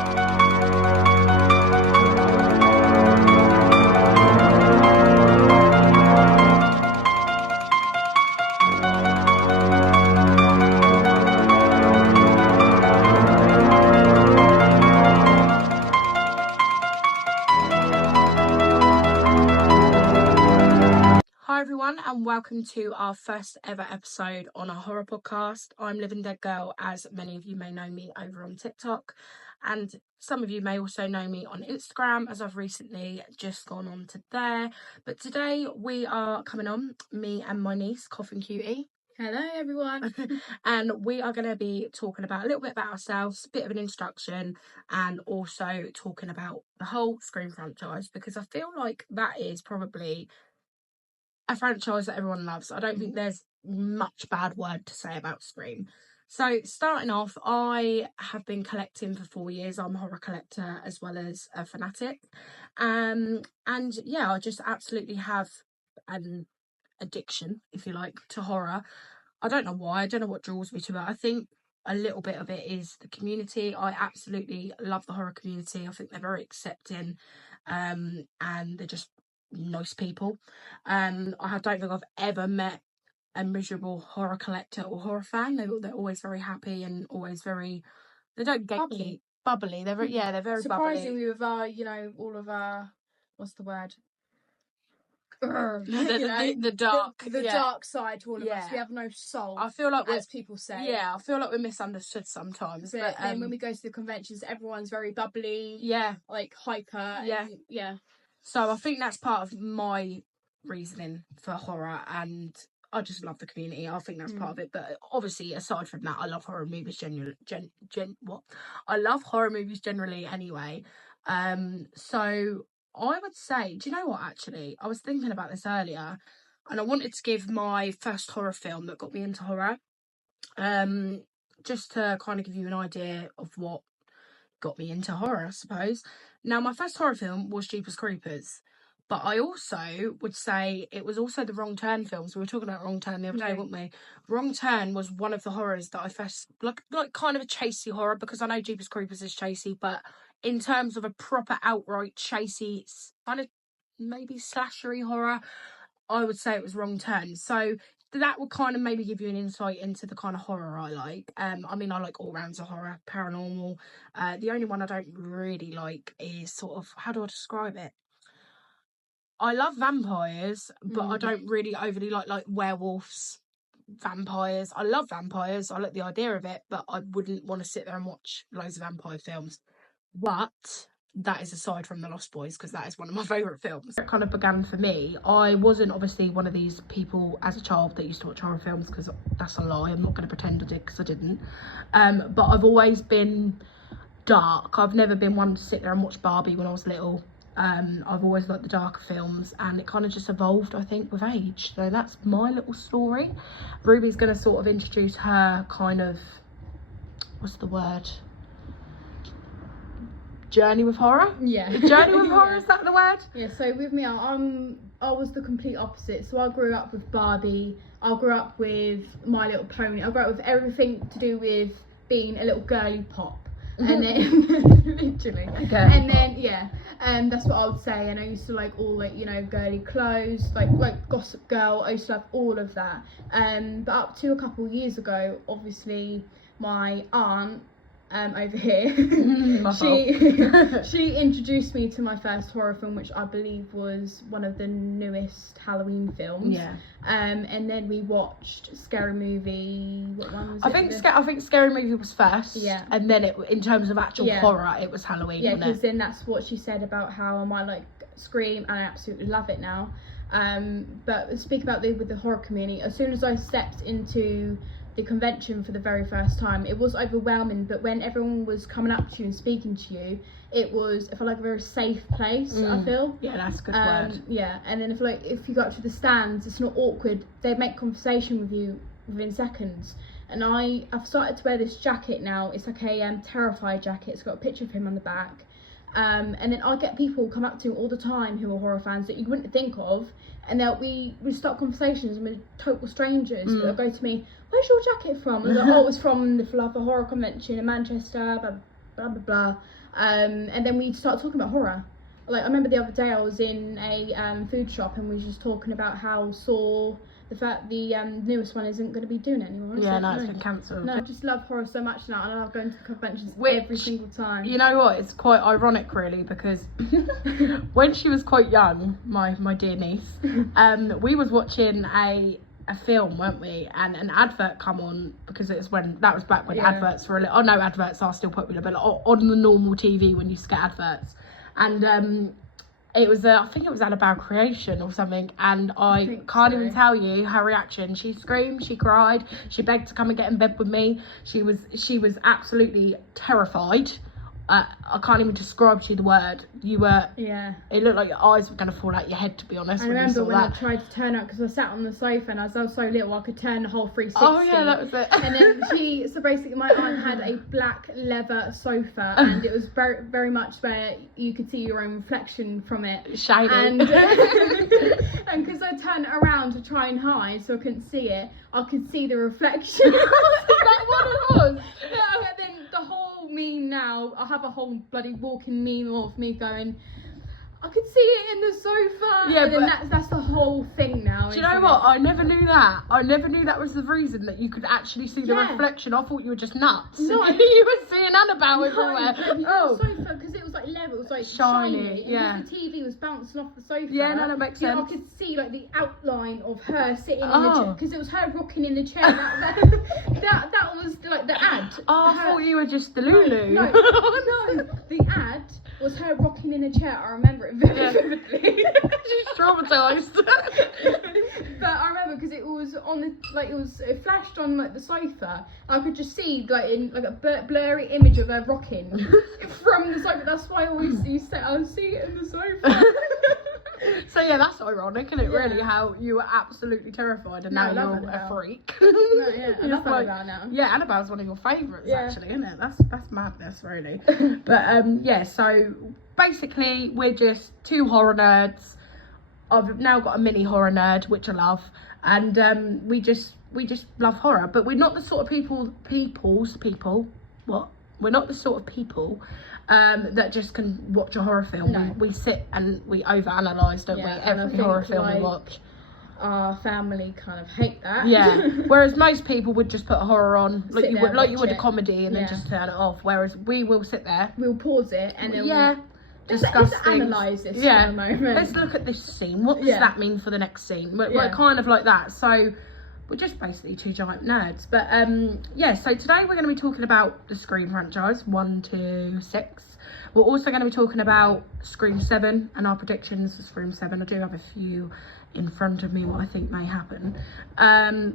Hi everyone, and welcome to our first ever episode on our horror podcast. I'm Living Dead Girl, as many of you may know me over on TikTok, and some of you may also know me on Instagram, as I've recently just gone on to there. But today we are coming on, me and my niece, Coffin Cutie. Hello everyone. And we are going to be talking about a little bit about ourselves, a bit of an introduction, and also talking about the whole Scream franchise, because I feel like that is probably a franchise that everyone loves. I don't think there's much bad word to say about Scream. So starting off, I have been collecting for 4 years. I'm a horror collector as well as a fanatic. And yeah, I just absolutely have an addiction, if you like, to horror. I don't know why. I don't know what draws me to it. I think a little bit of it is the community. I absolutely love the horror community. I think they're very accepting, and they're just nice people. I don't think I've ever met a miserable horror collector or horror fan. They're always very happy and always very. They don't get bubbly. They're very Surprisingly, bubbly. with our, all of our, what's the word? The dark, the dark side to all of us. We have no soul. I feel like as people say. Yeah, I feel like we're misunderstood sometimes. But then when we go to the conventions, everyone's very bubbly. Yeah, like hyper. Yeah. So I think that's part of my reasoning for horror, and I just love the community. I think that's part of it. But obviously, aside from that, I love horror movies I love horror movies generally anyway. So I would say, do you know what, actually? I was thinking about this earlier, and I wanted to give my first horror film that got me into horror. Just to kind of give you an idea of what got me into horror, I suppose. Now, my first horror film was Jeepers Creepers, but I also would say it was also the Wrong Turn films. We were talking about Wrong Turn the other day, weren't we? Wrong Turn was one of the horrors that I first, like kind of a chasey horror, because I know Jeepers Creepers is chasey, but in terms of a proper outright chasey, kind of maybe slashery horror, I would say it was Wrong Turn. So that would kind of maybe give you an insight into the kind of horror I like. I mean, I like all rounds of horror, paranormal. The only one I don't really like is sort of, how do I describe it? I love vampires, but I don't really overly like werewolves, vampires. I love vampires. I like the idea of it, but I wouldn't want to sit there and watch loads of vampire films. But that is aside from The Lost Boys, because that is one of my favourite films. It kind of began for me. I wasn't obviously one of these people as a child that used to watch horror films, because that's a lie. I'm not going to pretend I did, because I didn't. But I've always been dark. I've never been one to sit there and watch Barbie when I was little. I've always liked the darker films, and it kind of just evolved, I think, with age. So that's my little story. Ruby's going to sort of introduce her kind of, what's the word? Journey with horror? Yeah. Journey with horror, is that the word? Yeah, so with me, I was the complete opposite. So I grew up with Barbie, I grew up with My Little Pony, I grew up with everything to do with being a little girly pop. And then literally and then that's what I would say. And I used to like all girly clothes, like Gossip Girl. I used to love all of that. But up to a couple of years ago, obviously my aunt over here she introduced me to my first horror film, which I believe was one of the newest Halloween films. And then we watched Scary Movie. What one was it? I think Scary Movie was first. Yeah. And then in terms of actual horror, it was Halloween. Yeah, because then that's what she said about how I might like Scream, and I absolutely love it now. But speak about with the horror community. As soon as I stepped into the convention for the very first time, it was overwhelming, but when everyone was coming up to you and speaking to you, it felt like a very safe place. I feel. Yeah, that's a good word. Yeah, and then if you got to the stands, it's not awkward. They make conversation with you within seconds. And I've started to wear this jacket now. It's like a Terrifier jacket. It's got a picture of him on the back. And then I get people come up to me all the time who are horror fans that you wouldn't think of, and we start conversations and we're total strangers. But they'll go to me, "Where's your jacket from?" And I'm like, "Oh, it's from the Falafel Horror Convention in Manchester, blah blah blah blah." And then we started talking about horror. Like, I remember the other day I was in a food shop and we were just talking about how the newest one isn't going to be doing it anymore. Yeah, no, it's been cancelled. No, I just love horror so much now, and I love going to the conventions every single time. You know what? It's quite ironic, really, because when she was quite young, my dear niece, we was watching a film, weren't we? And an advert come on, because that was back when adverts were a little. Oh no, adverts are still popular, but like, on the normal TV when you used to get adverts. And it was I think it was Annabelle Creation or something, and I can't even tell you her reaction. She screamed, she cried, she begged to come and get in bed with me. She was absolutely terrified. I can't even describe to you the word. You were... Yeah. It looked like your eyes were going to fall out your head, to be honest. I remember when I tried to turn up, because I sat on the sofa and I was so little I could turn the whole 360. Oh yeah, that was it. And then so basically my aunt had a black leather sofa, and it was very, very much where you could see your own reflection from it. Shiny. And because I turned it around to try and hide so I couldn't see it, I could see the reflection. Is that what it was? Yeah, and then the whole meme now, I have a whole bloody walking meme of me going, I could see it in the sofa. Yeah, and then that's the whole thing now. Do you know what? I never knew that. I never knew that was the reason that you could actually see the reflection. I thought you were just nuts. No, you were seeing Annabelle everywhere. The sofa, because it was like level, it was like shiny. Yeah. And the TV was bouncing off the sofa. Yeah, no, that makes sense. I could see like the outline of her sitting in the chair, because it was her rocking in the chair. That was like the ad. Oh, I thought you were just the Lulu. No, the ad was her rocking in a chair. I remember it very vividly. She's traumatised. But I remember because it was on it flashed on like the sofa. I could just see like in like a blurry image of her rocking from the sofa. That's why I always used to I see it in the sofa. So yeah, that's ironic, isn't it? Really, how you were absolutely terrified, and now you're a freak. No, yeah, I love Annabelle now. Yeah, Annabelle's one of your favourites, actually, isn't it? That's madness, really. But yeah, so basically, we're just two horror nerds. I've now got a mini horror nerd, which I love, and we just love horror. But we're not the sort of people. What? We're not the sort of people that just can watch a horror film. No. We sit and we overanalyse, don't we? Every horror film we watch. Our family kind of hate that. Yeah. Whereas most people would just put a horror on, like you would a comedy, and then just turn it off. Whereas we will sit there. We'll pause it and then discuss let's analyse this for a moment. Let's look at this scene. What does that mean for the next scene? We're kind of like that. So we're just basically two giant nerds. But so today we're going to be talking about the Scream franchise, 1 to 6. We're also going to be talking about Scream 7 and our predictions for Scream 7. I do have a few in front of me what I think may happen.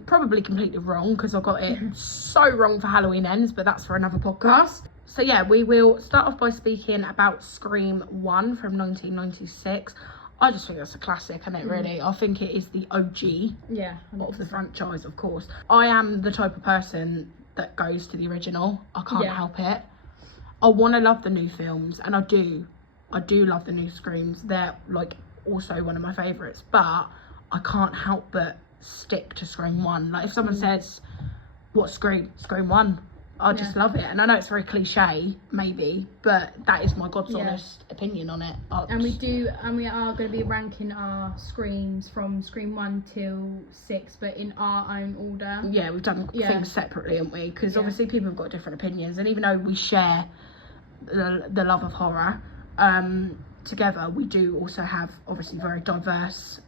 Probably completely wrong, because I got it so wrong for Halloween Ends, but that's for another podcast. So yeah, we will start off by speaking about Scream 1 from 1996. I just think that's a classic, isn't it, really? I think it is the OG of the franchise, of course. I am the type of person that goes to the original. I can't help it. I want to love the new films, and I do love the new Screams. They're like also one of my favourites, but I can't help but stick to Scream 1. Like, if someone says, what Scream 1, I just love it. And I know it's very cliche, maybe, but that is my God's honest opinion on it. And we are going to be ranking our Screams from Scream 1 till 6, but in our own order. Yeah, we've done things separately, haven't we? Because obviously people have got different opinions, and even though we share the love of horror together, we do also have obviously very diverse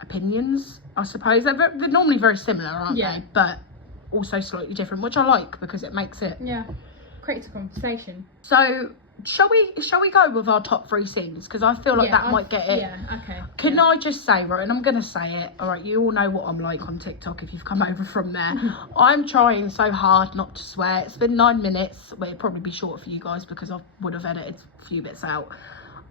opinions, I suppose. They're normally very similar, aren't they? But also slightly different, which I like, because it makes it creates a conversation. So shall we go with our top 3 scenes, because I feel like that might get it. Can I just say, right, and I'm gonna say it, all right, you all know what I'm like on TikTok if you've come over from there. I'm trying so hard not to swear. It's been 9 minutes, but it'd probably be short for you guys because I would have edited a few bits out.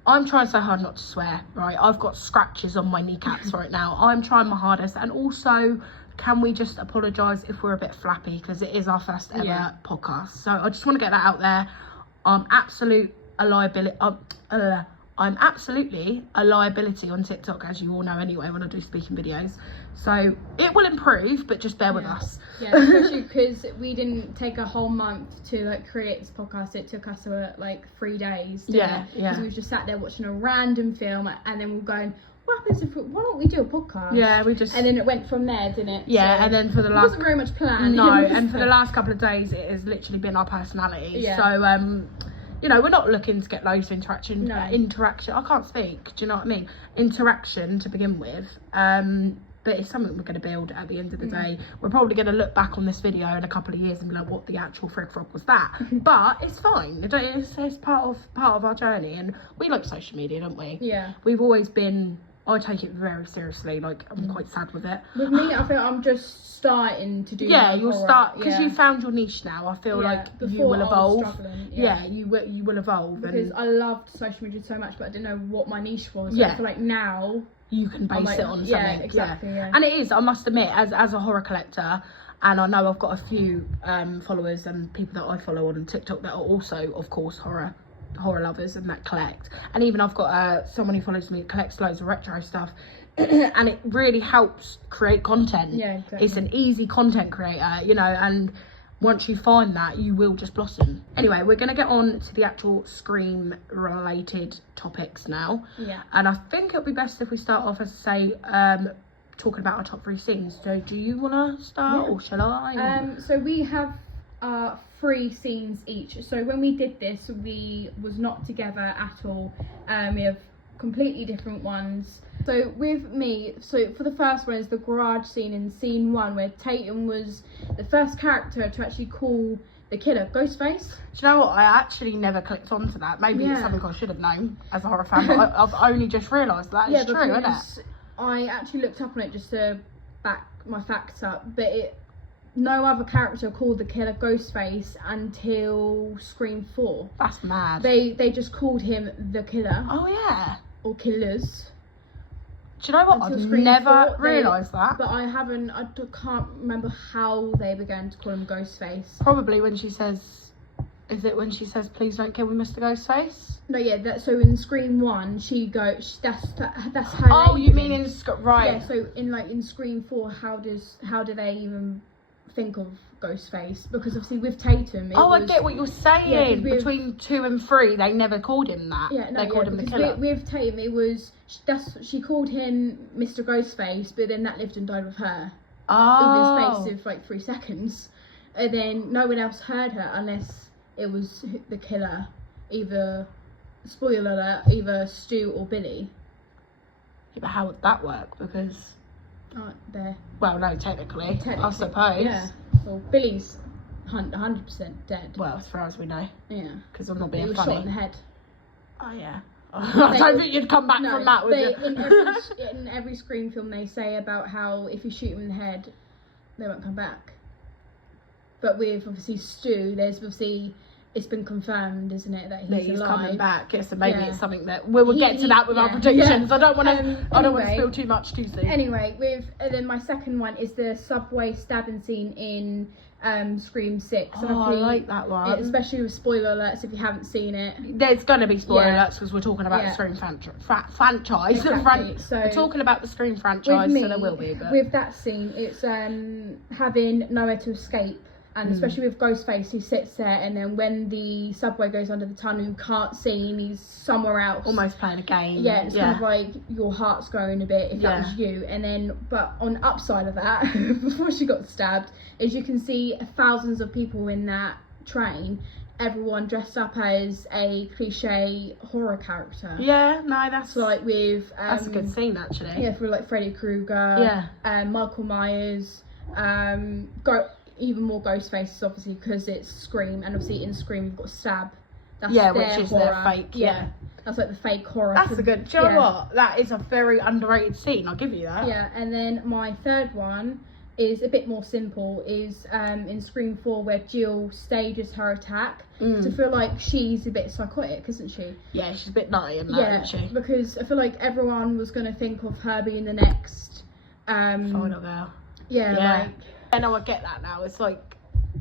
I'm trying so hard not to swear, right? I've got scratches on my kneecaps right now. I'm trying my hardest. And also, can we just apologise if we're a bit flappy, because it is our first ever podcast. So I just want to get that out there. I'm absolute a liability. I'm absolutely a liability on TikTok, as you all know anyway, when I do speaking videos. So it will improve, but just bear with us. Yeah, especially because we didn't take a whole month to like create this podcast. It took us like 3 days. Because we just sat there watching a random film, and then we're going, what happens if why don't we do a podcast? Yeah, we just... And then it went from there, didn't it? Yeah, so and then for the last... It wasn't very much planned. No, and for the last couple of days, it has literally been our personality. Yeah. So, you know, we're not looking to get loads of interaction. No. I can't speak. Do you know what I mean? Interaction to begin with. But it's something we're going to build at the end of the day. We're probably going to look back on this video in a couple of years and be like, what the actual frig frog was that? But it's fine. It's part of our journey, and we like social media, don't we? Yeah. We've always been... I take it very seriously. Like, I'm quite sad with it. With me, I feel I'm just starting to do. Yeah, you'll start because you found your niche now. I feel like Before you will evolve. I was struggling, you will evolve because I loved social media so much, but I didn't know what my niche was. Yeah. I feel like now you can base it on something. Yeah, exactly. Yeah. And it is. I must admit, as a horror collector, and I know I've got a few followers and people that I follow on TikTok that are also, of course, horror lovers and that collect. And even I've got someone who follows me that collects loads of retro stuff. And it really helps create content. Yeah, exactly. It's an easy content creator, you know, and once you find that, you will just blossom. Anyway, we're going to get on to the actual Scream related topics now. Yeah. And I think it'll be best if we start off, as I say, talking about our top 3 scenes. So do you want to start or shall I? So we have 3 scenes each. So when we did this, we was not together at all. We have completely different ones. So with me, so for the first one is the garage scene in scene 1, where Tatum was the first character to actually call the killer Ghostface. Do you know what? I actually never clicked onto that. Maybe it's something I should have known as a horror fan, but I've only just realised that is true, isn't it? I actually looked up on it just to back my facts up, but no other character called the killer Ghostface until Scream 4. That's mad. They just called him the killer. Oh yeah. Or killers. Do you know what? I've never realised that. But I can't remember how they began to call him Ghostface. Probably when she says, is it when she says, please don't kill me, Mr. Ghostface? No, yeah, so in Scream 1, that's her Oh, name. you mean in, right. Yeah, so in Scream 4, how do they even think of Ghostface? Because obviously with Tatum, I get what you're saying. Yeah, between 2 and 3, they never called him that. Yeah, no, they called him the killer. With Tatum, it was she called him Mr. Ghostface, but then that lived and died with her. Oh. In the space of like 3 seconds, and then no one else heard her unless it was the killer, either, spoiler alert, either Stu or Billy. Yeah, but how would that work? Because there. Well, no, technically, I suppose. Yeah. Well, Billy's 100% dead. Well, as far as we know. Yeah. Because I'm not being he was funny. shot in the head. Oh yeah. I don't think you'd come back from that, would you? In every Scream film, they say about how if you shoot him in the head, they won't come back. But with obviously Stu, there's obviously it's been confirmed, isn't it, that he's alive. Coming back. Yes, so maybe it's something that we'll get to that with our predictions. I don't want to. I don't want to spill too much too soon. Anyway, then my second one is the subway stabbing scene in Scream 6. And I like that one. Especially with spoiler alerts if you haven't seen it. There's going to be spoiler alerts because we're talking about the Scream franchise. Exactly. So we're talking about the Scream franchise, so there will be. But with that scene, it's having nowhere to escape. And especially with Ghostface, he sits there, and then when the subway goes under the tunnel, you can't see him, he's somewhere else. Almost playing a game. Yeah, it's kind of like your heart's going a bit if that was you. And then, but on the upside of that, before she got stabbed, is you can see thousands of people in that train, everyone dressed up as a cliche horror character. Yeah, no, that's like with that's a good scene actually. Yeah, for like Freddy Krueger. Yeah. Michael Myers. Even more Ghostfaces, obviously, because it's Scream, and obviously in Scream you've got Stab. That's which is horror. their fake. Yeah, that's like the fake horror. That's a good. Do you know what? That is a very underrated scene. I'll give you that. Yeah, and then my third one is a bit more simple. Is in Scream 4 where Jill stages her attack to feel like she's a bit psychotic, isn't she? Yeah, she's a bit nutty in that, isn't she? Because I feel like everyone was going to think of her being the next final girl. Yeah, like. I know, I get that now. It's like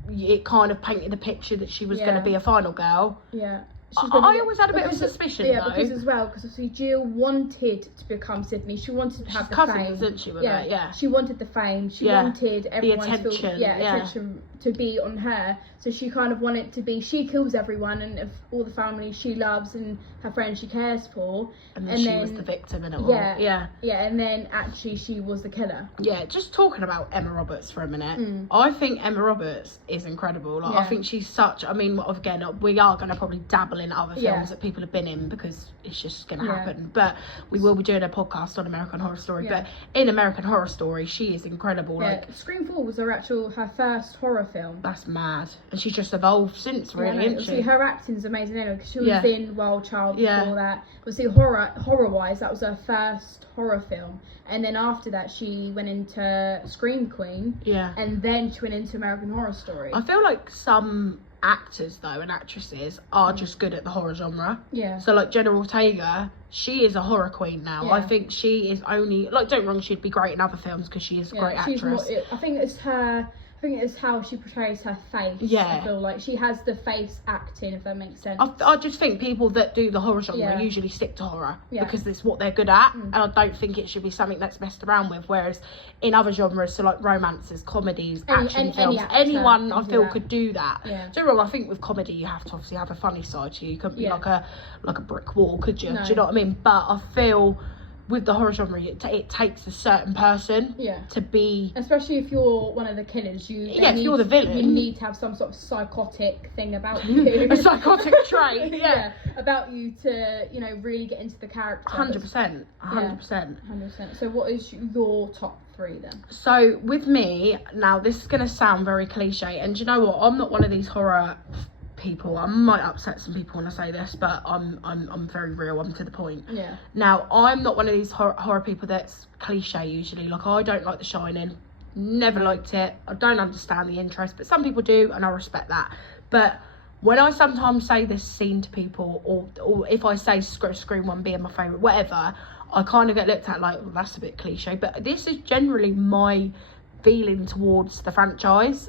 it kind of painted a picture that she was going to be a final girl. Yeah. I always had a bit of suspicion, though. Because as well, because obviously Jill wanted to become Sydney. She wanted to have the cousins, fame. Isn't she, with it? Yeah. She wanted the fame. She wanted everyone the attention. attention to be on her. So she kind of wanted to be. She kills everyone, and of all the family she loves and her friends she cares for. And then she was the victim in it all. Yeah. And then actually she was the killer. Yeah. Just talking about Emma Roberts for a minute. I think Emma Roberts is incredible. Like, I think she's such. I mean, again, we are going to probably dabble in other films that people have been in because it's just going to happen. But we will be doing a podcast on American Horror Story. But in American Horror Story, she is incredible. Like, Scream 4 was her first horror film. That's mad. And she's just evolved since, really, isn't she? Her acting's amazing anyway, because she was in Wild Child before that. Obviously, horror-wise, that was her first horror film. And then after that, she went into Scream Queen. Yeah. And then she went into American Horror Story. I feel like some actors, though, and actresses are just good at the horror genre. Yeah. So, like, Jenna Ortega, she is a horror queen now. I think she is only... Like, don't get me wrong, she'd be great in other films because she is a great actress. I think it's her... I think it's how she portrays her face. Yeah. I feel like she has the face acting, if that makes sense. I just think people that do the horror genre usually stick to horror because it's what they're good at, and I don't think it should be something that's messed around with. Whereas in other genres, so like romances, comedies, action films, anyone I feel could do that. Yeah. Do you know, I think with comedy you have to obviously have a funny side to you. You couldn't be like a brick wall, could you? No. Do you know what I mean? But I feel with the horror genre, it takes a certain person to be... Especially if you're one of the killers. If you're the villain. You need to have some sort of psychotic thing about you. A psychotic trait, about you to, really get into the character. 100%. 100%. So what is your top 3 then? So with me, now this is going to sound very cliche, and do you know what? I'm not one of these horror... people. I might upset some people when I say this, but I'm very real. I'm to the point. Yeah. Now, I'm not one of these horror people that's cliche usually. Like, I don't like The Shining. Never liked it. I don't understand the interest, but some people do, and I respect that. But when I sometimes say this scene to people, or if I say Scream 1 being my favourite, whatever, I kind of get looked at like, well, that's a bit cliche. But this is generally my feeling towards the franchise.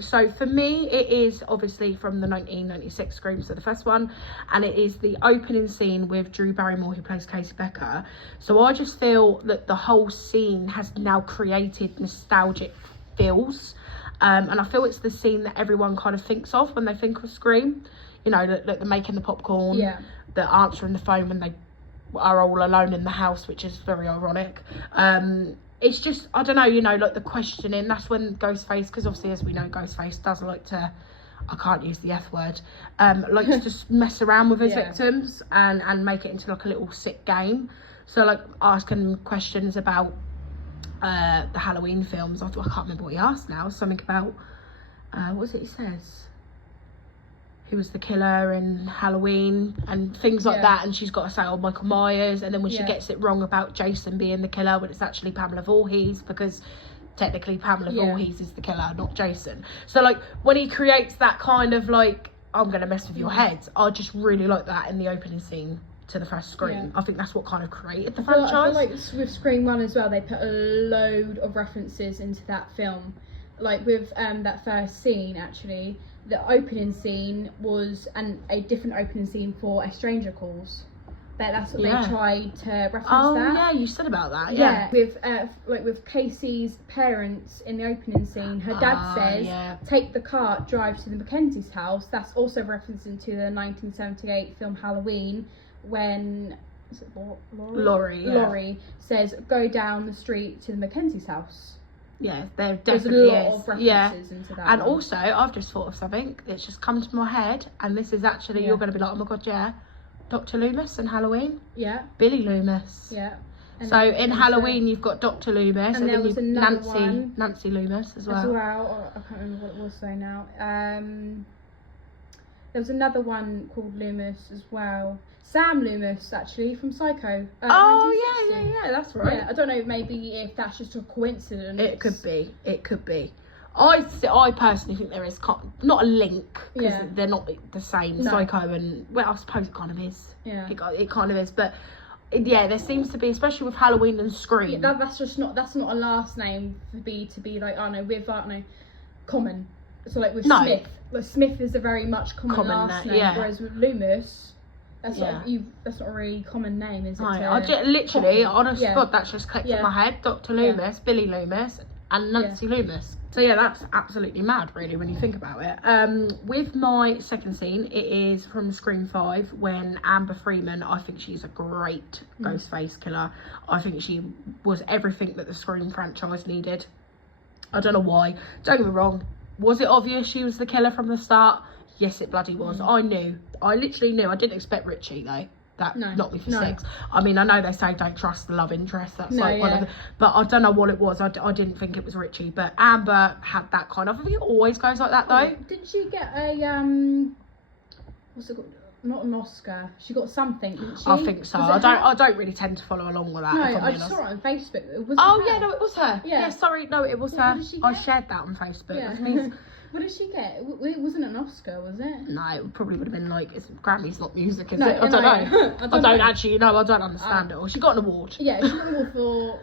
So for me, it is obviously from the 1996 Scream, so the first one, and it is the opening scene with Drew Barrymore, who plays Casey Becker. So I just feel that the whole scene has now created nostalgic feels, and I feel it's the scene that everyone kind of thinks of when they think of Scream. The making the popcorn, the answering the phone when they are all alone in the house, which is very ironic. It's just, I don't know, like the questioning. That's when Ghostface, because obviously as we know, Ghostface does like to, I can't use the F word, likes to just mess around with his victims and make it into like a little sick game. So like asking questions about the Halloween films. I can't remember what he asked now. Something about, what was it he says? Who was the killer in Halloween and things like that, and she's got to say, oh, Michael Myers, and then when she gets it wrong about Jason being the killer, when it's actually Pamela Voorhees, because technically Pamela Voorhees is the killer, not Jason. So like when he creates that kind of like, I'm gonna mess with your head, I just really like that in the opening scene to the first Scream. I think that's what kind of created the franchise. I feel like with Scream 1 as well, they put a load of references into that film, like with that first scene. Actually, the opening scene was a different opening scene for A Stranger Calls. That's what they tried to reference. Oh yeah, you said about that. Yeah. With Casey's parents in the opening scene, her dad says, "Take the car, drive to the Mackenzie's house." That's also referencing to the 1978 film Halloween, when Laurie says, "Go down the street to the Mackenzie's house." Yeah, there definitely is. There's a lot of references into that. And also, I've just thought of something that's just come to my head, and this is actually, you're going to be like, oh my god, yeah. Dr. Loomis in Halloween. Yeah. Billy Loomis. Yeah. And so in Halloween, you've got Dr. Loomis, and then you've Nancy Loomis as well. I can't remember what it was though now. There was another one called Loomis as well. Sam Loomis, actually, from Psycho. Yeah, that's right. Yeah, I don't know, maybe if that's just a coincidence. It could be. I personally think there is not a link, because they're not the same. No. Psycho and, well, I suppose it kind of is. Yeah. It kind of is, but yeah, there seems to be, especially with Halloween and Scream. Yeah, that's not a last name to be like, I don't know, with, Common. So like with Smith, But Smith is a very much common last name, whereas with Loomis, that's not a really common name, is it? I just literally, Coffin. honest to God, that's just clicked in my head. Dr. Loomis, Billy Loomis, and Nancy Loomis. So yeah, that's absolutely mad, really, when you think about it. With my second scene, it is from Scream 5 when Amber Freeman. I think she's a great Ghostface killer. I think she was everything that the Scream franchise needed. I don't know why. Don't get me wrong. Was it obvious she was the killer from the start? Yes, it bloody was. I knew. I literally knew. I didn't expect Richie, though. That knocked me for 6. I mean, I know they say don't trust the love interest. That's one of the... But I don't know what it was. I didn't think it was Richie. But Amber had that kind of... I think it always goes like that, though. Did she get a... what's it called? Not an Oscar. She got something, didn't she? I think so. I don't really tend to follow along with that. No, I just saw it on Facebook. It was no, it was her. Yeah, sorry. No, it was her. I shared that on Facebook. Yeah. What did she get? It wasn't an Oscar, was it? No, it probably would have been like, Grammy's not music, is it? I don't know. I don't actually know. I don't understand it all. She got an award. Yeah, she got an award for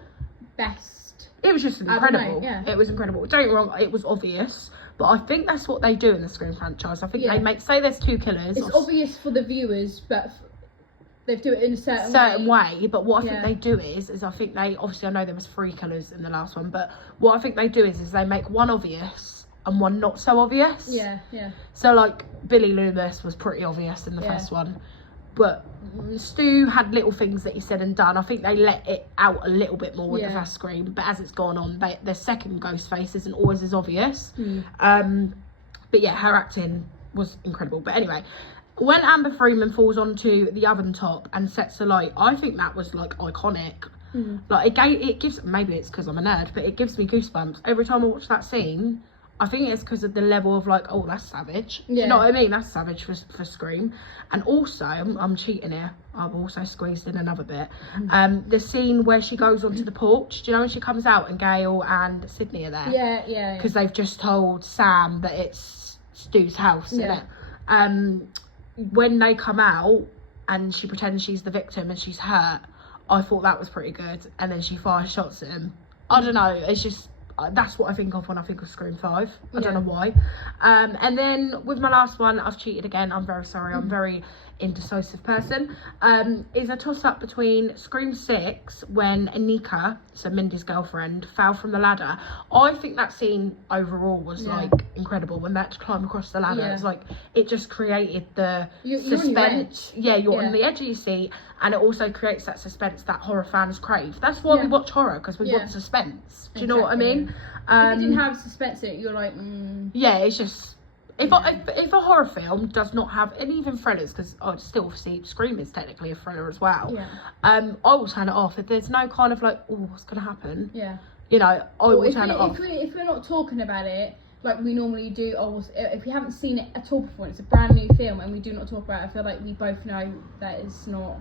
best. It was just incredible. It was incredible. Don't get me wrong, it was obvious. But I think that's what they do in the Scream franchise. I think they say there's 2 killers. It's obvious for the viewers, but they do it in a certain way. But what I think they do is I think they, obviously I know there was 3 killers in the last one, but what I think they do is they make one obvious and one not so obvious. Yeah. So like Billy Loomis was pretty obvious in the first one, but Stu had little things that he said and done. I think they let it out a little bit more with the first Scream, but as it's gone on, their second Ghostface isn't always as obvious. But yeah, her acting was incredible. But anyway, when Amber Freeman falls onto the oven top and sets the light, I think that was like iconic. Like it gives, maybe it's because I'm a nerd, but it gives me goosebumps every time I watch that scene. I think it's because of the level of like, oh, that's savage. Do you know what I mean? That's savage for Scream. And also, I'm cheating here. I've also squeezed in another bit. The scene where she goes onto the porch. Do you know when she comes out and Gail and Sydney are there? Yeah. Because they've just told Sam that it's Stu's house, isn't it? When they come out and she pretends she's the victim and she's hurt, I thought that was pretty good. And then she fires shots at him. I don't know. It's just... that's what I think of when I think of Scream 5. I don't know why. And then with my last one, I've cheated again. I'm very sorry. I'm a very indecisive person. Is a toss-up between Scream 6 when Anika, so Mindy's girlfriend, fell from the ladder. I think that scene overall was like incredible when they had to climb across the ladder. It's like it just created the suspense. You're on the edge of your seat, and it also creates that suspense that horror fans crave. That's why we watch horror, because we want suspense. Do you know what I mean? If it didn't have suspense in it, you're like, yeah, it's just... If a horror film does not have, and even thrillers, because I still see Scream is technically a thriller as well. I will turn it off if there's no kind of like, oh, what's gonna happen? You know, I will turn it off. If we're not talking about it like we normally do, or if we haven't seen it at all before, it's a brand new film, and we do not talk about it, I feel like we both know that it's not.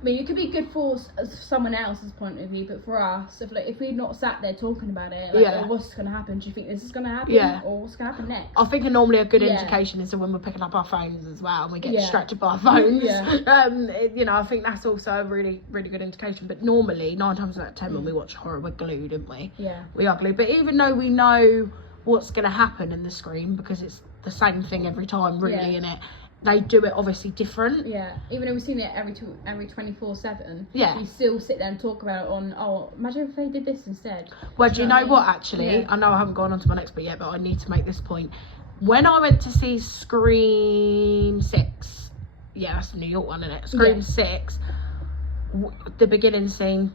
I mean, it could be good for someone else's point of view, but for us, if we've not sat there talking about it, like, oh, what's going to happen? Do you think this is going to happen? Or what's going to happen next? I think normally a good indication is when we're picking up our phones as well, and we get distracted by our phones. You know, I think that's also a really, really good indication. But normally, 9 times out of 10 when we watch horror, we're glued, aren't we? We are glued. But even though we know what's going to happen in the Scream, because it's the same thing every time, really, in it. They do it obviously different. Even though we've seen it every 24/7. We still sit there and talk about it on. Oh, imagine if they did this instead. Well, do you know what? Actually, I know I haven't gone on to my next bit yet, but I need to make this point. When I went to see Scream 6, that's the New York one, isn't it? Scream 6, the beginning scene.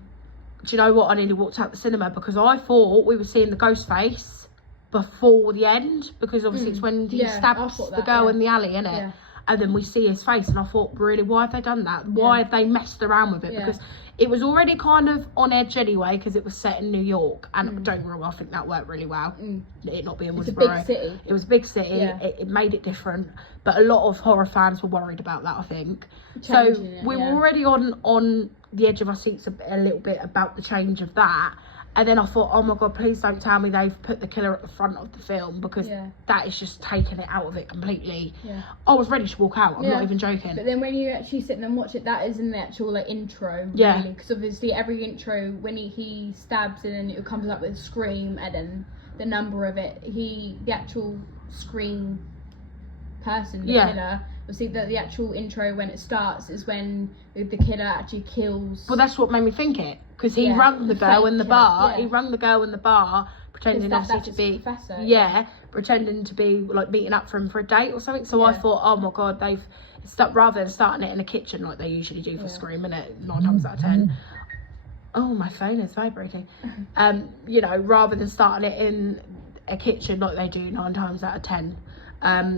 Do you know what? I nearly walked out the cinema because I thought we were seeing the ghost face before the end, because obviously it's when he stabs the girl in the alley, isn't it? And then we see his face, and I thought, really, why have they done that? Why have they messed around with it? Because it was already kind of on edge anyway, because it was set in New York, and don't get me wrong, I think that worked really well. It not being Woodsboro, it was a big city. It made it different, but a lot of horror fans were worried about that, I think. So we were already on the edge of our seats a little bit about the change of that. And then I thought, oh my God, please don't tell me they've put the killer at the front of the film, because that is just taking it out of it completely. I was ready to walk out. I'm not even joking. But then when you actually sit and watch it, that is in the actual intro, really. Because obviously every intro, when he stabs and then it comes up with a scream and then the number of it, the actual Scream person, the Yeah. killer. Obviously, the actual intro when it starts is when the killer actually kills. Well, that's what made me think it, because he Yeah, rang the the girl fake in the killer, bar. yeah. He rang the girl in the bar, pretending that's obviously to his be professor. yeah, pretending to be like meeting up for him for a date or something. So I Yeah. thought, oh my god, they've rather than starting it in a kitchen like they usually do for Scream, innit, 9 times out of 10. Oh, my phone is vibrating. You know, rather than starting it in a kitchen like they do 9 times out of 10.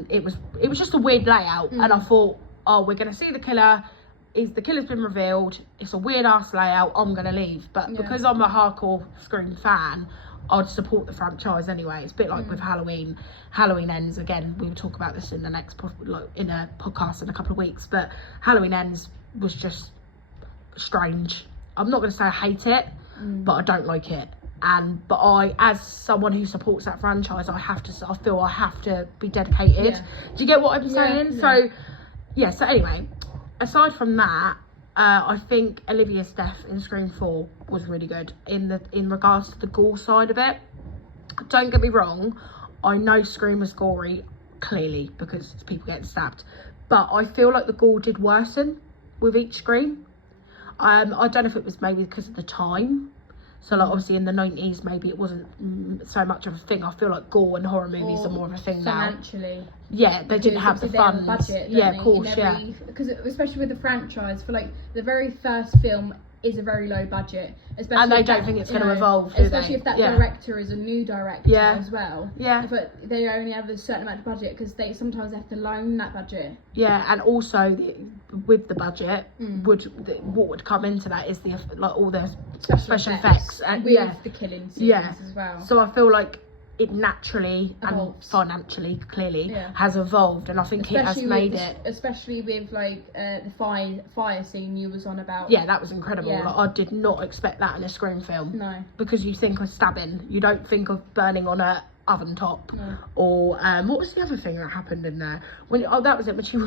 It was just a weird layout, and I thought, oh, we're gonna see the killer. The killer's been revealed. It's a weird ass layout. I'm gonna leave, but because I'm a hardcore Scream fan, I'd support the franchise anyway. It's a bit like with Halloween. Halloween Ends, again, we will talk about this in the next in a podcast in a couple of weeks, but Halloween Ends was just strange. I'm not going to say I hate it, but I don't like it. But I, as someone who supports that franchise, I feel I have to be dedicated. Do you get what I'm saying? So anyway, aside from that, I think Olivia's death in Scream 4 was really good in regards to the gore side of it. Don't get me wrong, I know Scream was gory, clearly, because it's people getting stabbed, but I feel like the gore did worsen with each Scream. I don't know if it was maybe because of the time. So like obviously in the 90s maybe it wasn't so much of a thing. I feel like gore and horror movies are more of a thing now. Financially. Yeah, they didn't have the funds. Budget, yeah, of course, yeah. Because especially with the franchise, for like the very first film is a very low budget. Especially and they don't think it's going to evolve, do especially if that director is a new director as well. Yeah. But they only have a certain amount of budget because they sometimes have to loan that budget. Yeah, and also with the budget, what would come into that is all the special effects and with the killing scenes as well. So I feel like it naturally and financially clearly has evolved, and I think especially it has made it, especially with like the fire scene you was on about. Yeah, that was incredible. Like, I did not expect that in a Scream film. No, because you think of stabbing, you don't think of burning on a oven top. No. Or what was the other thing that happened in there that was it when she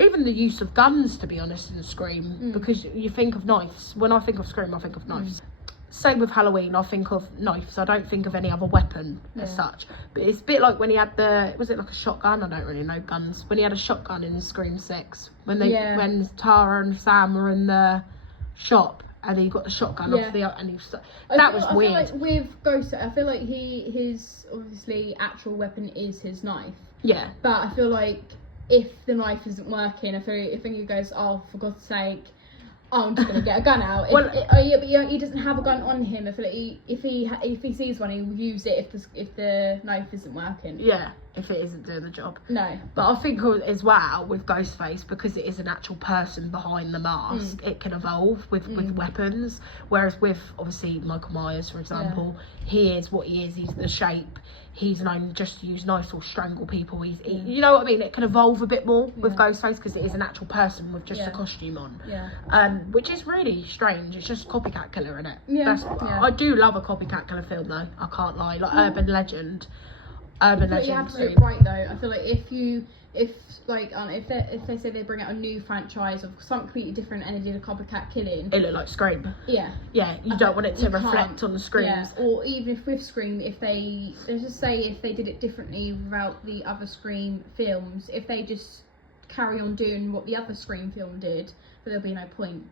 even the use of guns, to be honest, in Scream, because you think of knives. When I think of Scream, I think of knives. Same with Halloween, I think of knives. I don't think of any other weapon as such. But it's a bit like when he had was it like a shotgun? I don't really know guns. When he had a shotgun in Scream 6. When Tara and Sam were in the shop and he got the shotgun off that was weird. I feel like with Ghost, I feel like his obviously actual weapon is his knife. Yeah. But I feel like if the knife isn't working, I think he goes, oh, for God's sake, I'm just gonna get a gun out. But he doesn't have a gun on him. I feel like if he sees one, he will use it if the knife isn't working. Yeah, if it isn't doing the job. No. But I think as well with Ghostface, because it is an actual person behind the mask, it can evolve with weapons. Whereas with obviously Michael Myers, for example, he is what he is. He's the shape. He's known just to use knives or strangle people. You know what I mean? It can evolve a bit more with Ghostface because it is an actual person with just a costume on. Yeah. Which is really strange. It's just copycat killer, innit? Yeah. I do love a copycat killer film though. I can't lie. Like Urban Legend. Urban Legend. You have to do it right though. I feel like if they say they bring out a new franchise of some completely different energy to copycat killing, it look like Scream. Yeah. Yeah, you don't want it to reflect on the Screams. Yeah. Or even if with Scream, let's just say if they did it differently without the other Scream films, if they just carry on doing what the other Scream film did, but there'll be no point.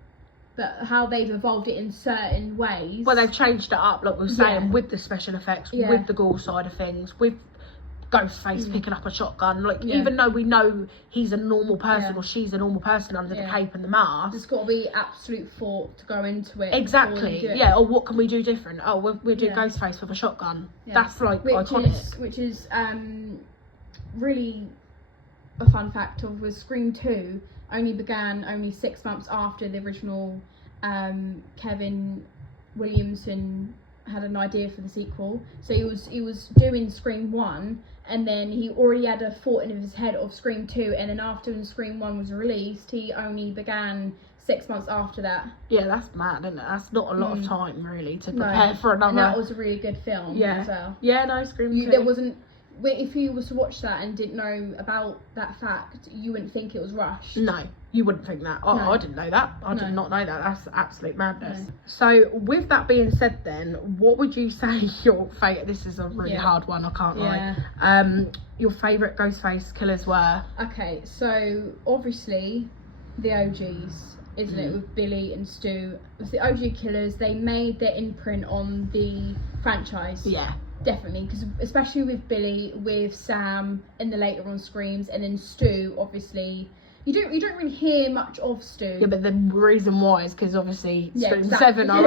But how they've evolved it in certain ways. Well, they've changed it up, like we were saying, with the special effects, with the gore side of things, with Ghostface picking up a shotgun. Like, even though we know he's a normal person or she's a normal person under the cape and the mask, there's got to be absolute thought to go into it. Exactly. Yeah. Or what can we do different? Oh, we'll do Ghostface with a shotgun. Yeah. That's like iconic. Which is really a fun fact of was Scream 2 only 6 months after the original. Kevin Williamson had an idea for the sequel, so he was doing Scream 1, and then he already had a thought in his head of Scream 2, and then after Scream 1 was released, he only began 6 months after that. Yeah, that's mad, isn't it? That's not a lot of time really to prepare for another. And that was a really good film as well. Yeah, no, Scream 2. There wasn't if you was to watch that and didn't know about that fact, you wouldn't think it was rushed. No, you wouldn't think that. Oh, No. I didn't know that. I did not know that. That's absolute madness. No. So with that being said then, what would you say your favourite, this is a really hard one, I can't lie. Your favourite Ghostface killers were? Okay, so obviously the OGs, isn't it, with Billy and Stu. It was the OG killers. They made their imprint on the franchise. Yeah. Definitely, because especially with Billy, with Sam, and the later on Screams, and then Stu, obviously, you don't really hear much of Stu. Yeah, but the reason why is because obviously Scream exactly. 7, I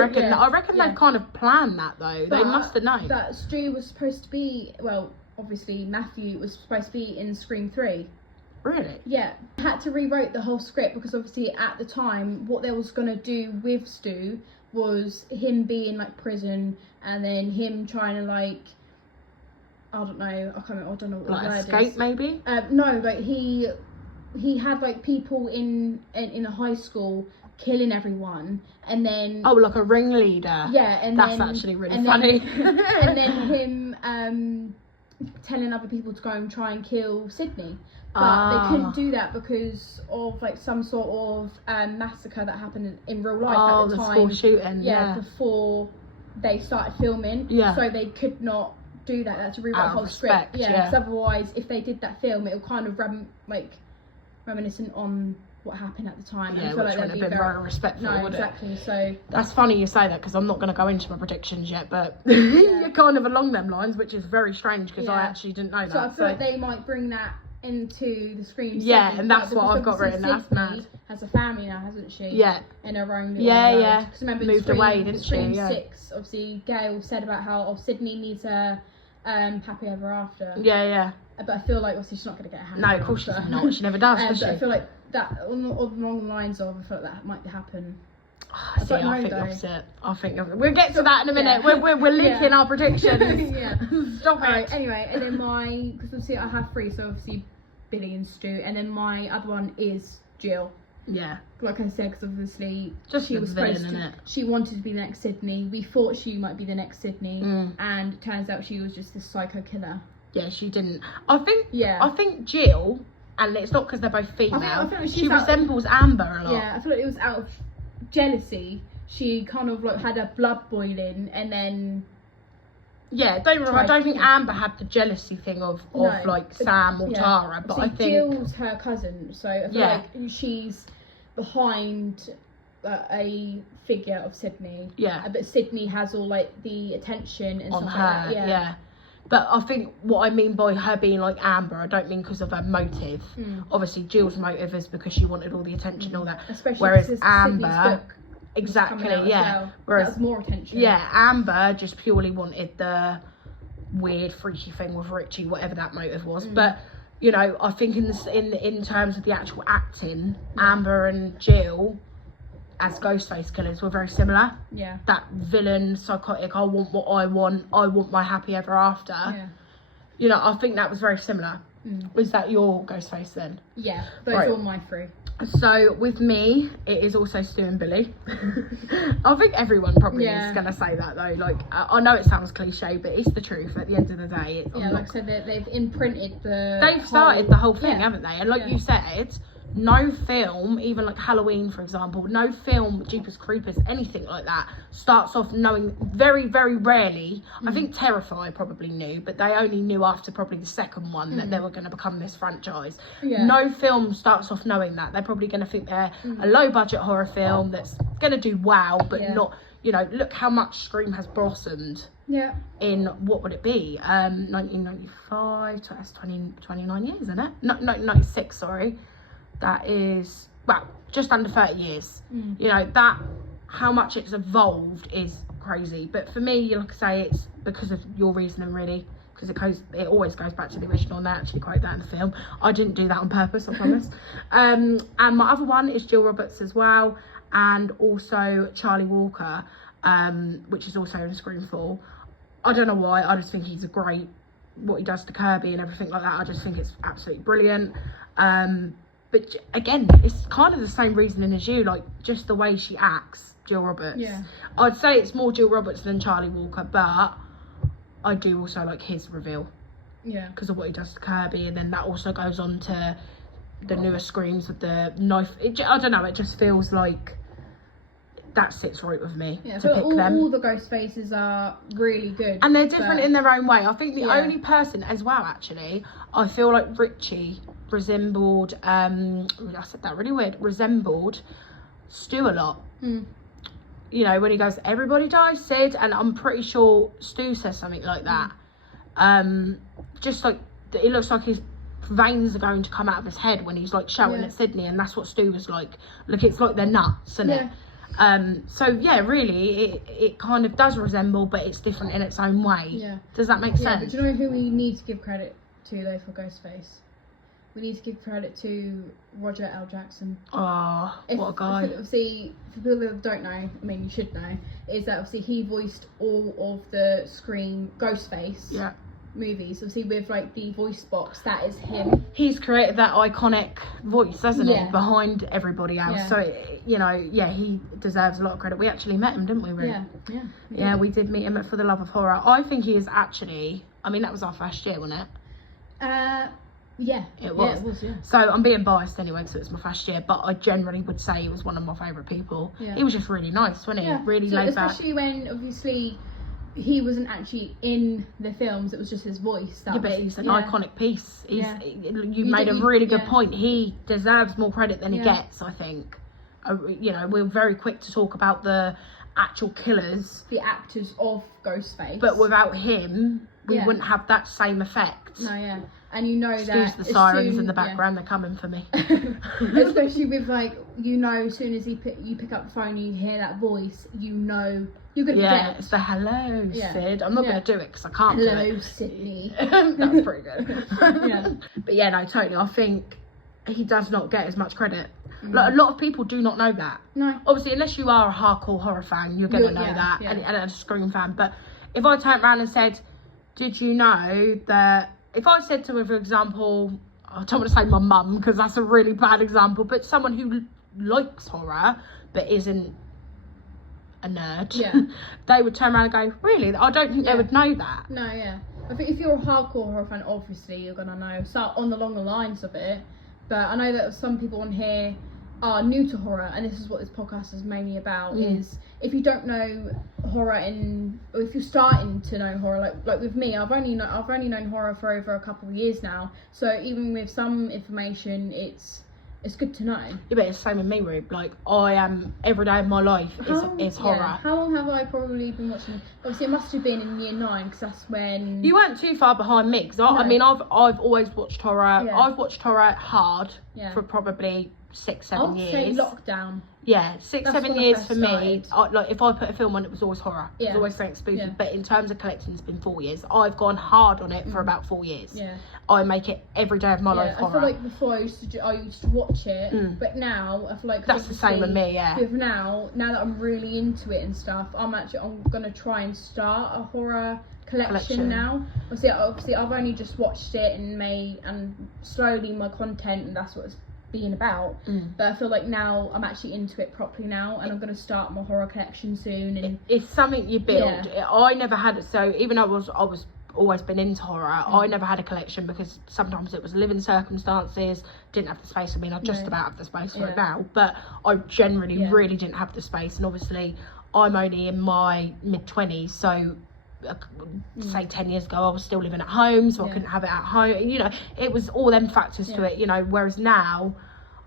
reckon they've kind of planned that though. They must have known. That Stu was supposed to be, well, obviously Matthew was supposed to be in Scream 3. Really? Yeah. Had to rewrite the whole script because obviously at the time, what they was going to do with Stu was him being like prison, and then him trying to like, I don't know what the word is. Escape maybe? No, like he had like people in a high school killing everyone, and then like a ringleader. Yeah, and that's then, actually really funny. And then him telling other people to go and try and kill Sydney. But they couldn't do that because of like some sort of massacre that happened in real life at the time. School shooting. Yeah, before they started filming. Yeah. So they could not do that. They had to rewrite the whole script. Yeah. Because otherwise, if they did that film, it would kind of reminiscent on what happened at the time. Yeah, I feel which like would have been very respectful, No, would exactly. it? So that's funny you say that because I'm not going to go into my predictions yet, but you're kind of along them lines, which is very strange because I actually didn't know that. So I feel like they might bring that into the Scream. Yeah, 7, and that's what I've got obviously written. That's Sydney mad. has a family now, hasn't she? Yeah. In her own little Yeah, world. yeah. Because remember, moved away, didn't she? Scream Yeah. 6, obviously Gail said about how Sydney needs a happy ever after. Yeah, yeah. But I feel like obviously she's not going to get a happy. No, of course she's not. She never does she? But I feel like that along the lines of, I feel like that might happen. I think the opposite. We'll get to that in a minute. Yeah. We're leaking our predictions. Yeah. Stop it. Alright, anyway, and then because obviously I have 3, so obviously Billy and Stu, and then my other one is Jill. Yeah. Like I said, because obviously Just she the was villain, supposed to. innit? She wanted to be the next Sydney. We thought she might be the next Sydney, and it turns out she was just this psycho killer. Yeah, she didn't. I think Jill, and it's not because they're both female. I feel like she resembles Amber a lot. Yeah, I feel like it was out of jealousy. She kind of like had her blood boiling, and then. Yeah, don't get me wrong, I don't think Amber had the jealousy thing of like Sam or Tara, but I think Jill's her cousin, so I feel like she's behind a figure of Sydney. Yeah. But Sydney has all like the attention and on stuff her. like that. Yeah. But I think what I mean by her being like Amber, I don't mean because of her motive. Obviously, Jill's motive is because she wanted all the attention, and all that. Especially whereas because Amber. Sydney's book. Exactly, Well. Whereas that's more attention. Yeah, Amber just purely wanted the weird, freaky thing with Richie, whatever that motive was. But you know, I think in terms of the actual acting, Amber and Jill as Ghostface killers were very similar. Yeah. That villain, psychotic. I want what I want. I want my happy ever after. Yeah. You know, I think that was very similar. Was that your Ghostface then? Yeah, those are all my 3. So with me, it is also Stu and Billy. I think everyone probably is going to say that though. Like, I know it sounds cliche, but it's the truth. At the end of the day, like I said, they've imprinted They've started the whole thing, haven't they? And like you said, no film, even like Halloween, for example, no film, Jeepers Creepers, anything like that, starts off knowing very, very rarely. I think Terrifier probably knew, but they only knew after probably the second one that they were going to become this franchise. No film starts off knowing that. They're probably going to think they're a low-budget horror film that's going to do wow, but not, you know, look how much Scream has blossomed. Yeah. In, what would it be? 1995, so that's 29 years, isn't it? No, 96, sorry. That is, well, just under 30 years. You know, that, how much it's evolved is crazy. But for me, like I say, it's because of your reasoning, really. Because it always goes back to the original, and they actually quote that in the film. I didn't do that on purpose, I promise. And my other one is Jill Roberts as well. And also Charlie Walker, which is also in Scream 4. I don't know why, I just think he's a great, what he does to Kirby and everything like that. I just think it's absolutely brilliant. But again, it's kind of the same reasoning as you, like just the way she acts, Jill Roberts. Yeah. I'd say it's more Jill Roberts than Charlie Walker, but I do also like his reveal. Yeah. Because of what he does to Kirby, and then that also goes on to the newer Screams with the knife. I don't know, it just feels like that sits right with me to pick them. All the ghost faces are really good. And they're different in their own way. I think the only person as well, actually, I feel like Richie resembled, I said that really weird, resembled Stu a lot. You know, when he goes, everybody dies, Sid, and I'm pretty sure Stu says something like that. Just like, it looks like his veins are going to come out of his head when he's like shouting at Sydney, and that's what Stu was like. Look, it's like they're nuts, isn't it? So yeah, really, it kind of does resemble, but it's different in its own way. Yeah. Does that make sense? But do you know who we need to give credit to though for Ghostface? We need to give credit to Roger L. Jackson. Oh, what a guy. Obviously, for people that don't know, I mean, you should know, is that obviously he voiced all of the Scream Ghostface movies. Obviously, with like the voice box, that is him. He's created that iconic voice, hasn't he, behind everybody else. So, you know, he deserves a lot of credit. We actually met him, didn't we, Ruth? Yeah, we did meet him at For the Love of Horror. I think he is actually, I mean, that was our first year, wasn't it? Yeah, it was. So I'm being biased anyway because it was my first year, but I generally would say he was one of my favourite people. He was just really nice, wasn't he? Really laid back. Especially when obviously he wasn't actually in the films; it was just his voice. But he's an iconic piece. You made a really good point. He deserves more credit than he gets, I think. You know, we're very quick to talk about the actual killers, the actors of Ghostface, but without him, we wouldn't have that same effect. No, and you know Excuse the sirens in the background, they're coming for me. Especially with like, you know, as soon as you pick up the phone and you hear that voice, you know you're gonna get. It's the hello, Sid. I'm not gonna do it because I can't do it. Hello, Sydney. That's pretty good. But yeah, no, totally. I think he does not get as much credit. Like, a lot of people do not know that. No. Obviously, unless you are a hardcore horror fan, you're gonna know that, and a Scream fan. But if I turned around and said, "Did you know that?" If I said to her, for example, I don't want to say my mum because that's a really bad example, but someone who likes horror but isn't a nerd, they would turn around and go, really? I don't think they would know that. No, I think if you're a hardcore horror fan, obviously you're going to know along the lines of it. But I know that some people on here are new to horror, and this is what this podcast is mainly about, is if you don't know horror or if you're starting to know horror, like with me, I've only known horror for over a couple of years now, so even with some information, it's good to know. Yeah, but it's the same with me, Rube. Like, I am, every day of my life is horror. How long have I probably been watching? Obviously, it must have been in year 9, because that's when... You weren't too far behind me, because I mean, I've always watched horror. I've watched horror hard for probably 6-7 years. I'd say lockdown. Yeah, 6-7 years for me. Like, if I put a film on, it was always horror. It was always something spooky. But in terms of collecting, it's been 4 years. I've gone hard on it for about 4 years. Yeah. I make it every day of my life horror. I feel like before I used to watch it, but now I feel like that's the same with me. With now that I'm really into it and stuff, I'm gonna try and start a horror collection now. Obviously, I've only just watched it and slowly my content, and that's what it's being about. But I feel like now I'm actually into it properly now, and I'm going to start my horror collection soon. And it's something you build. I never had it, so even though I was always been into horror, I never had a collection because sometimes it was living circumstances, didn't have the space. I mean, I just about have the space for it now, but I generally really didn't have the space. And obviously I'm only in my mid-20s, so say 10 years ago I was still living at home, so I couldn't have it at home. You know, it was all them factors to it, you know, whereas now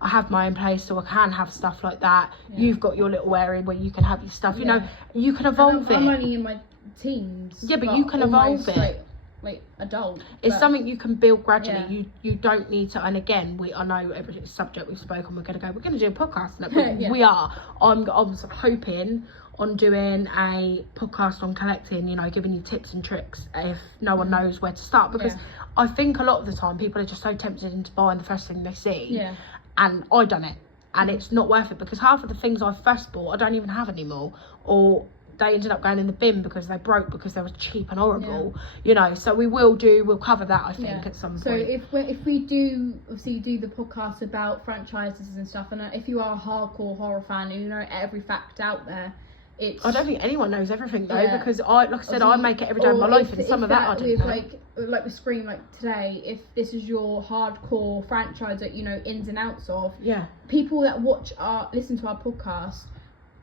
I have my own place, so I can have stuff like that. You've got your little area where you can have your stuff, you know, you can evolve I'm only in my teens, but you can evolve it like adult. It's something you can build gradually. You don't need to. And again, I know every subject we've spoken, we're going to do a podcast on it, but we are. I'm hoping on doing a podcast on collecting, you know, giving you tips and tricks if no one knows where to start, because I think a lot of the time people are just so tempted into buying the first thing they see, and I done it, and it's not worth it, because half of the things I first bought I don't even have anymore, or they ended up going in the bin because they broke because they were cheap and horrible, you know. So we'll cover that, I think, at some point. So if we do obviously do the podcast about franchises and stuff, and if you are a hardcore horror fan and you know every fact out there, I don't think anyone knows everything though, Yeah. because like I said, I make it every day of my life, and some of that I don't know. Like with Scream, like today, if this is your hardcore franchise that you know ins and outs of, people that listen to our podcast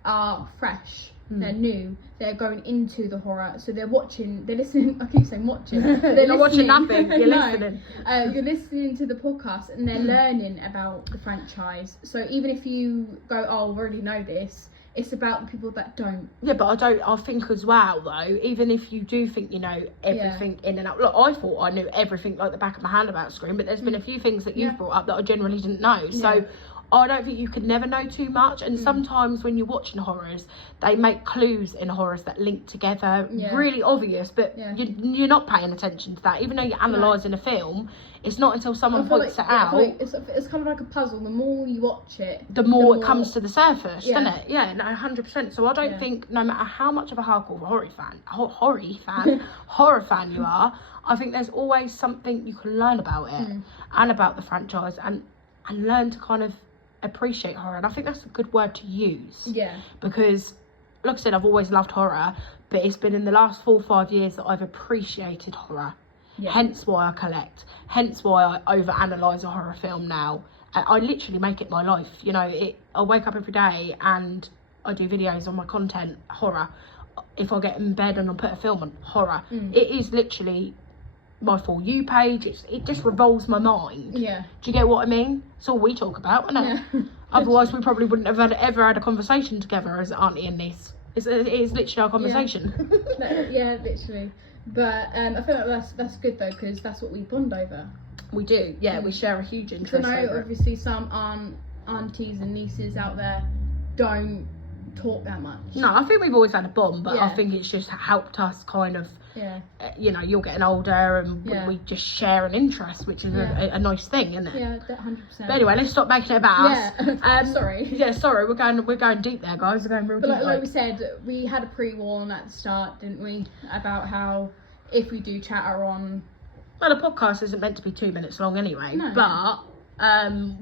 are fresh. They're new. They're going into the horror, so they're listening. I keep saying watching. They're not watching nothing. You're listening. You're listening to the podcast, and they're learning about the franchise. So even if you go, "Oh, I already know this," it's about the people that don't. Yeah, but I think as well though, even if you do think you know everything in and out. Look, I thought I knew everything like the back of my hand about Scream, but there's been a few things that you've brought up that I generally didn't know. So I don't think you could never know too much, and sometimes when you're watching horrors, they make clues in horrors that link together, really obvious, but you're not paying attention to that. Even though you're analysing a film, it's not until someone points it out. It's kind of like a puzzle. The more you watch it, the more it comes to the surface, doesn't it? Yeah, no, 100%. So I don't think, no matter how much of a hardcore horror fan you are, I think there's always something you can learn about it and about the franchise, and learn to kind of appreciate horror. And I think that's a good word to use, because like I said, I've always loved horror, but it's been in the last 4 or 5 years that I've appreciated horror, hence why I collect, hence why I overanalyze a horror film now. I literally make it my life, you know. I wake up every day and I do videos on my content, horror. If I get in bed and I put a film on, horror. It is literally my For You page. It just revolves my mind. Do you get what I mean? It's all we talk about, isn't it? Otherwise we probably wouldn't have ever had a conversation together as auntie and niece. It is literally our conversation. Literally. But I feel like that's good though, because that's what we bond over. We do, we share a huge interest. So I know obviously some aunties and nieces out there don't talk that much. No, I think we've always had a bond, but I think it's just helped us kind of, you know, you're getting older and we just share an interest, which is a nice thing, isn't it? Yeah, 100%. But anyway, let's stop making it about us. Sorry. Yeah, sorry, we're going deep there, guys. We're going real deep. But like we said, we had a pre-warn at the start, didn't we, about how if we do chatter on... Well, the podcast isn't meant to be 2 minutes long anyway, but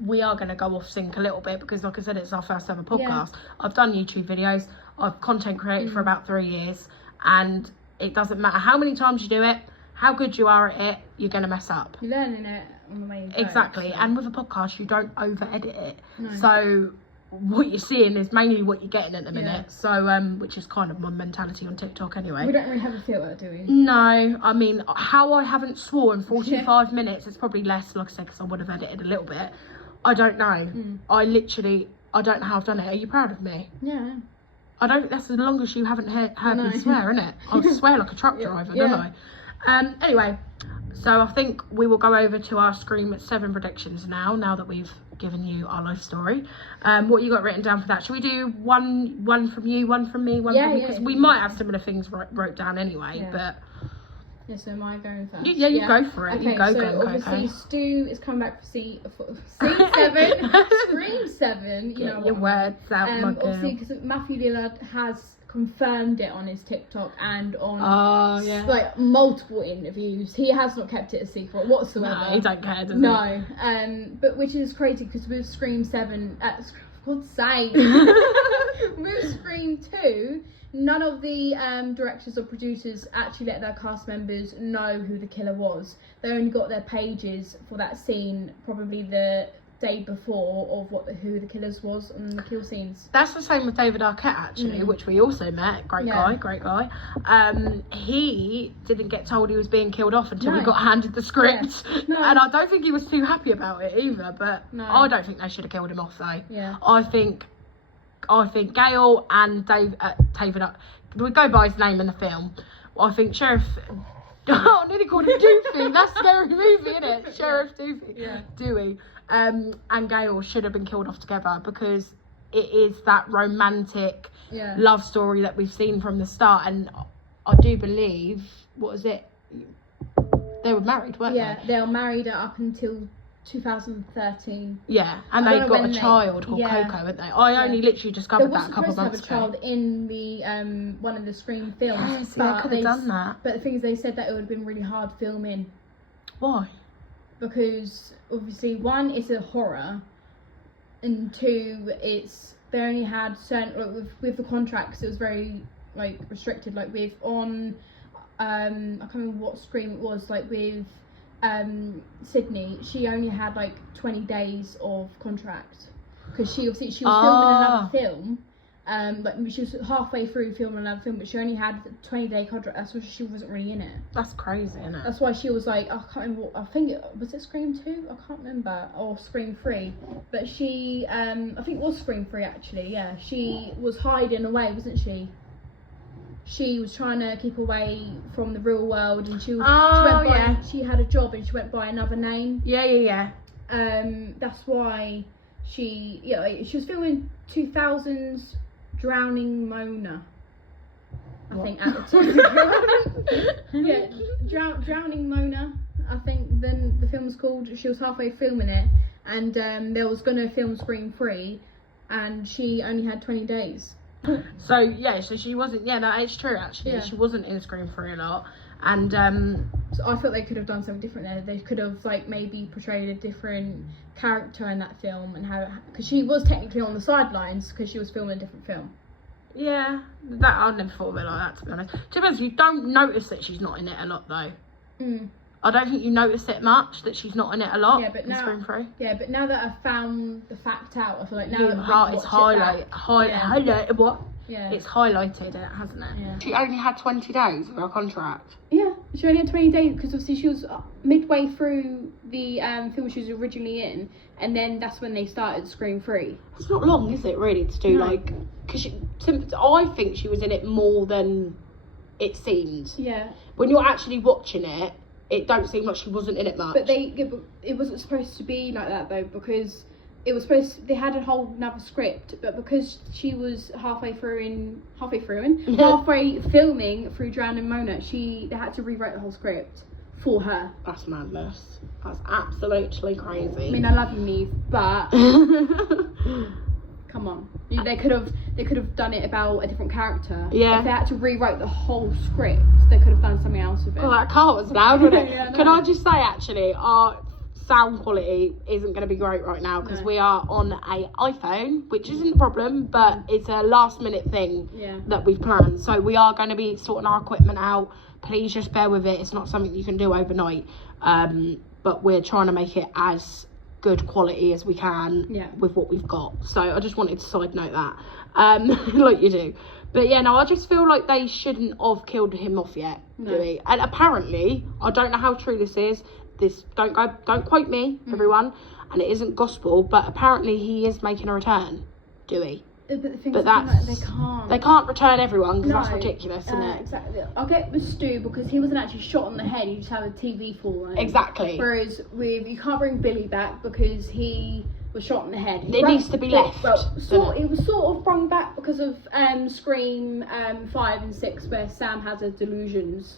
we are going to go off sync a little bit because, like I said, it's our first ever podcast. I've done YouTube videos. I've content created for about 3 years, and it doesn't matter how many times you do it, how good you are at it, you're going to mess up. You're learning it on the way you go. Exactly, and with a podcast, you don't over-edit it. So what you're seeing is mainly what you're getting at the minute. So which is kind of my mentality on TikTok anyway. We don't really have a filter, do we? No, I mean, how I haven't sworn 45 minutes, it's probably less, like I said, because I would have edited a little bit. I don't know. I don't know how I've done it. Are you proud of me? Yeah. That's the longest you haven't heard me swear, isn't it? I swear like a truck driver, don't I? Anyway, so I think we will go over to our Scream 7 predictions now that we've given you our life story. What you got written down for that? Should we do one from you, one from me, one from me? Because we might have similar things wrote down anyway, but... Yeah, so am I going first? You go for it. Okay, you go, obviously Stu is coming back for Scream 7. Scream 7, you know your words out, my girl. Obviously, because Matthew Lillard has confirmed it on his TikTok and on like multiple interviews. He has not kept it a secret whatsoever. No, he don't care, does he? No, but which is crazy because with Scream 7, for God's sake, with Scream 2, none of the directors or producers actually let their cast members know who the killer was. They only got their pages for that scene probably the day before of who the killers was and the kill scenes. That's the same with David Arquette actually, which we also met. Great guy. He didn't get told he was being killed off until we got handed the script. And I don't think he was too happy about it either, but I don't think they should have killed him off though. I think Gail and David, we go by his name in the film. I think Sheriff... Oh, I nearly called him Doofy. That's a scary movie, isn't it? Sheriff Doofy. Dewey. And Gail should have been killed off together because it is that romantic love story that we've seen from the start. And I do believe, what was it? They were married, weren't they? Yeah, they were married up until 2013. Yeah, and they've got a child called Coco, haven't they? I only literally discovered that a couple of months ago. They were supposed to have a child in the one of the Scream films. Yes, they could have done that. But the thing is, they said that it would have been really hard filming. Why? Because obviously, one, it's a horror, and 2, they only had certain, like, with the contracts, it was very like restricted. Like with I can't remember what Scream it was. Like with Sydney, she only had like 20 days of contract because she was filming another film. Like she was halfway through filming another film, but she only had a 20-day contract. That's why she wasn't really in it. That's crazy, isn't it? That's why she was like, I can't remember. I think was it Scream 2? I can't remember, or Scream 3. But she, I think it was Scream 3 actually. Yeah, she was hiding away, wasn't she? She was trying to keep away from the real world, and she went by. She had a job, and she went by another name. Yeah. That's why she was filming 2000's Drowning Mona. I think at the time. Yeah, Drowning Mona. I think then the film was called. She was halfway filming it, and they was gonna film Scream 3, and she only had 20 days. So she wasn't. Yeah, no, it's true actually. Yeah. She wasn't in Scream 3 a lot, and so I thought they could have done something different there. They could have like maybe portrayed a different character in that film, and how, because she was technically on the sidelines because she was filming a different film. Yeah, that I never thought of it like that, to be honest. To be honest, you don't notice that she's not in it a lot though. I don't think you notice it much that she's not in it a lot. Yeah, but now, Scream 3. Yeah, but now that I've found the fact out, I feel like now it's highlighted. What? Yeah. It's highlighted, hasn't it? Yeah. She only had 20 days of her contract. Yeah, she only had 20 days because obviously she was midway through the film she was originally in, and then that's when they started Scream 3. It's not long, is it, really, to do like? Because I think she was in it more than it seemed. Yeah. When you're actually watching it, it don't seem like she wasn't in it much. But it wasn't supposed to be like that though, because it was they had a whole another script, but because she was halfway filming through Drowning Mona, they had to rewrite the whole script for her. That's madness. That's absolutely crazy. I mean, I love you, Neve, but come on, they could have done it about a different character. Yeah. If they had to rewrite the whole script, they could have done something else with it. Oh, that car was loud, wasn't it? Yeah, Can I just say, actually, our sound quality isn't going to be great right now because we are on a iPhone, which isn't a problem, but it's a last minute thing that we've planned. So we are going to be sorting our equipment out. Please just bear with it. It's not something you can do overnight. But we're trying to make it as good quality as we can with what we've got. So I just wanted to side note that, like you do. But yeah, no, I just feel like they shouldn't have killed him off yet, do we? And apparently, I don't know how true this is. Don't quote me, everyone. And it isn't gospel, but apparently he is making a return, Dewey. But the thing But they can't return everyone because that's ridiculous, isn't it? Exactly. I'll get with Stu because he wasn't actually shot on the head. He just had a TV fall on him. Exactly. Whereas you can't bring Billy back because he was shot in the head. It needs to be left. Well, it was sort of brought back because of Scream 5 and 6, where Sam has her delusions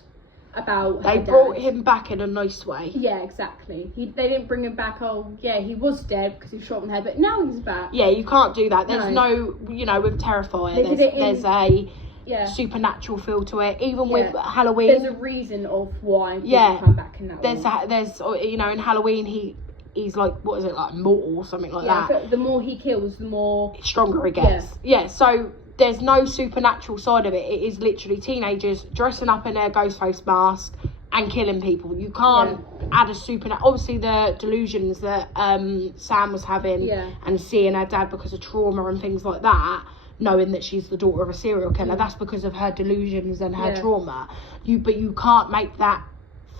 about. They brought him back in a nice way. Yeah, exactly. They didn't bring him back. Oh, yeah, he was dead because he was shot in the head, but now he's back. Yeah, you can't do that. There's no with Terrifier. There's a supernatural feel to it. Even with Halloween, there's a reason of why he come back in that one. There's in Halloween he's like, what is it, like immortal or something like that. So the more he kills, the more stronger he gets. Yeah, so there's no supernatural side of it. It is literally teenagers dressing up in their ghost face mask and killing people. You can't add a supernatural. Obviously, the delusions that Sam was having and seeing her dad because of trauma and things like that, knowing that she's the daughter of a serial killer, that's because of her delusions and her trauma. But you can't make that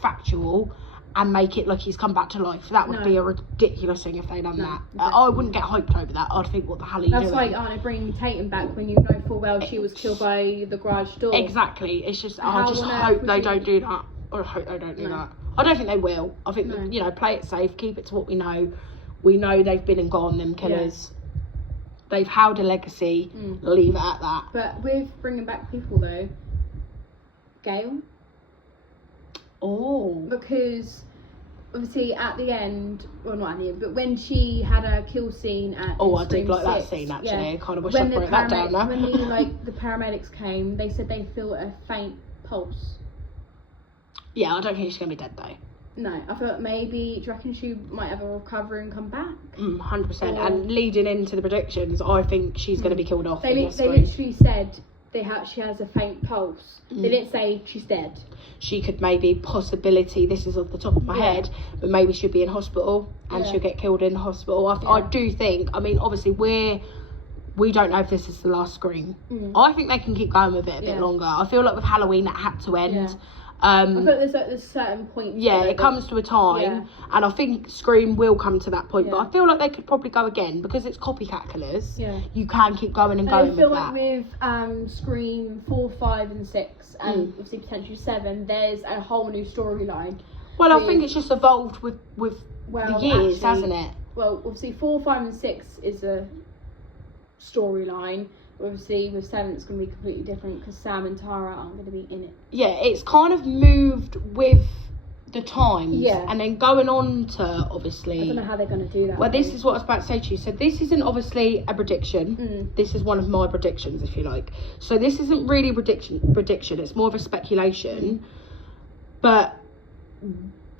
factual and make it like he's come back to life. That would be a ridiculous thing if they'd done that. Exactly. I wouldn't get hyped over that. I'd think, what the hell are you doing? That's like, they bringing Tatum back when you know full well she was killed by the garage door. Exactly. It's just, I just hope they don't do that. I hope they don't do that. I don't think they will. I think, play it safe, keep it to what we know. We know they've been and gone, them killers. They've held a legacy. Leave it at that. But with bringing back people, though, Gail. Oh. Because obviously at the end, well, not at the end, but when she had a kill scene at I did like that scene, actually. I kind of wish I'd wrote that down now. When the paramedics came, they said they feel a faint pulse. Yeah, I don't think she's going to be dead, though. No, I feel like maybe, do you reckon she might have a recovery and come back? 100%. And leading into the predictions, I think she's going to be killed off. They literally said she has a faint pulse. They didn't say she's dead. She could possibility, this is off the top of my head, but maybe she'll be in hospital and she'll get killed in hospital. I do think, I mean, obviously we don't know if this is the last Scream. I think they can keep going with it a bit longer. I feel like with Halloween that had to end. I feel like there's a certain point. Yeah, it comes to a time, and I think Scream will come to that point. But I feel like they could probably go again because it's copycat killers. Yeah, you can keep going and going. I feel like with Scream 4, 5, and 6, and obviously potentially 7, there's a whole new storyline. Well, I think it's just evolved with the years, hasn't it? Well, obviously 4, 5, and 6 is a storyline. Obviously with 7 it's going to be completely different because Sam and Tara aren't going to be in it. Yeah, it's kind of moved with the times. Yeah. And then going on to, obviously, I don't know how they're going to do that. Well, this is what I was about to say to you. So this isn't obviously a prediction. This is one of my predictions, if you like. So this isn't really a prediction. It's more of a speculation. But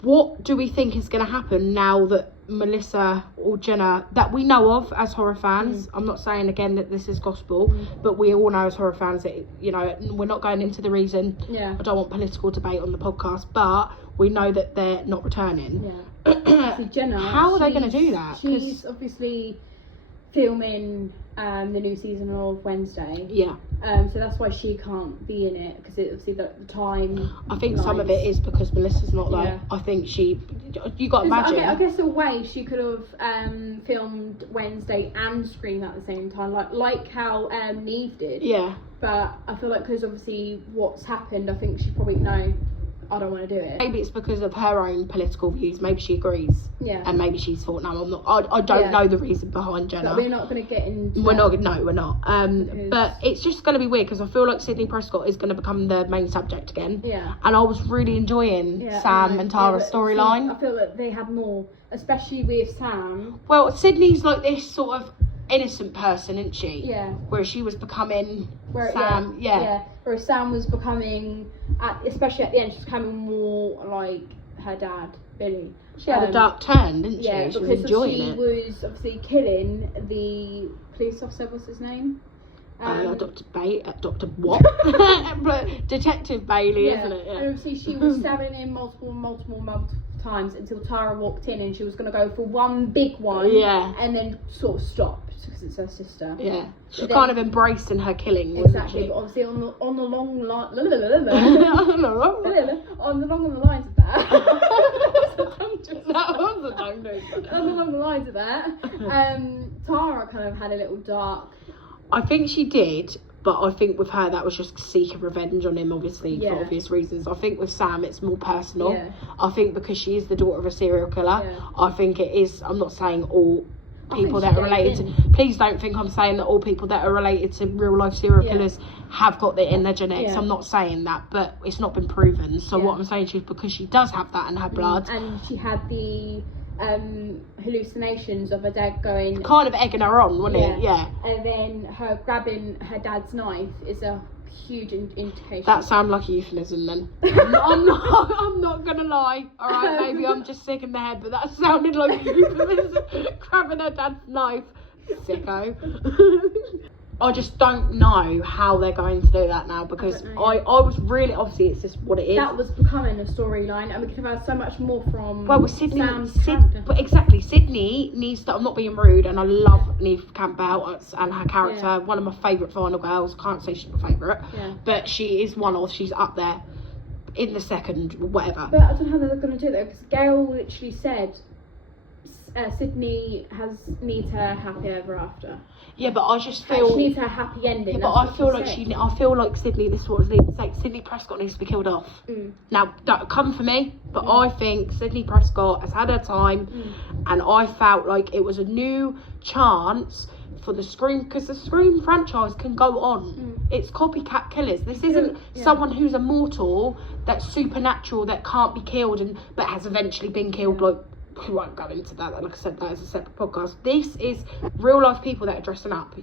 what do we think is going to happen now that Melissa or Jenna, that we know of as horror fans, I'm not saying again that this is gospel, but we all know as horror fans that, you know, we're not going into the reason. I don't want political debate on the podcast, but we know that they're not returning. So Jenna, how are they going to do that? She's obviously filming the new season of Wednesday. So that's why she can't be in it, because obviously the time. I think some of it is because Melissa's not there. I think you got to imagine. I guess a way she could have filmed Wednesday and Scream at the same time, like how Neve did. But I feel like because obviously what's happened, I think she probably I don't want to do it. Maybe it's because of her own political views. Maybe she agrees. And maybe she's thought, no, I'm not. I don't know the reason behind Jenna. But we're not going to get into. We're not. But it's just going to be weird because I feel like Sydney Prescott is going to become the main subject again. And I was really enjoying Sam and Tara's storyline. I feel like they had more, especially with Sam. Well, Sydney's like this sort of innocent person, isn't she? Where she was becoming Sam. Whereas Sam was becoming, especially at the end, she was becoming more like her dad, Billy. She had a dark turn, didn't she? She was enjoying it. She was obviously killing the police officer. What's his name? Dr. What? Detective Bailey, isn't it? And obviously she was stabbing him multiple times until Tara walked in and she was going to go for one big one. And then sort of stopped because it's her sister. She's kind of embracing her killing. Exactly, but obviously on the long line, on the lines of that. Along the lines of that, Tara kind of had a little dark. I think she did, but I think with her that was just seeking revenge on him, obviously, for obvious reasons. I think with Sam it's more personal. I think because she is the daughter of a serial killer, I think it is. I'm not saying all people that are related to, please don't think I'm saying that all people that are related to real life serial killers have got it in their genetics. I'm not saying that, but it's not been proven. So what I'm saying is because she does have that in her blood, and she had the hallucinations of her dad going, kind of egging her on, wasn't it? And then her grabbing her dad's knife is a huge indication. That sounds like a euphemism then. I'm not gonna lie, alright, maybe I'm just sick in the head, but that sounded like a euphemism. Grabbing her dad's knife, sicko. I just don't know how they're going to do that now, because I was really, obviously it's just what it is. That was becoming a storyline, and we could have had so much more from Sydney. But exactly, Sydney needs to, I'm not being rude, and I love Neve Campbell and her character, one of my favourite final girls. Can't say she's my favourite, but she's up there in the second, whatever. But I don't know how they're going to do that, because Gail literally said Sydney needs her happy ever after. Yeah, but I just feel she needs her happy ending. Yeah, but I feel like Sydney. This is what I was going to say. Sydney Prescott needs to be killed off. Now, don't come for me, but I think Sydney Prescott has had her time, and I felt like it was a new chance for the Scream, because the Scream franchise can go on. It's copycat killers. This isn't someone who's immortal, that's supernatural, that can't be killed, but has eventually been killed. Like, we won't go into that. Like I said, that is a separate podcast. This is real life people that are dressing up.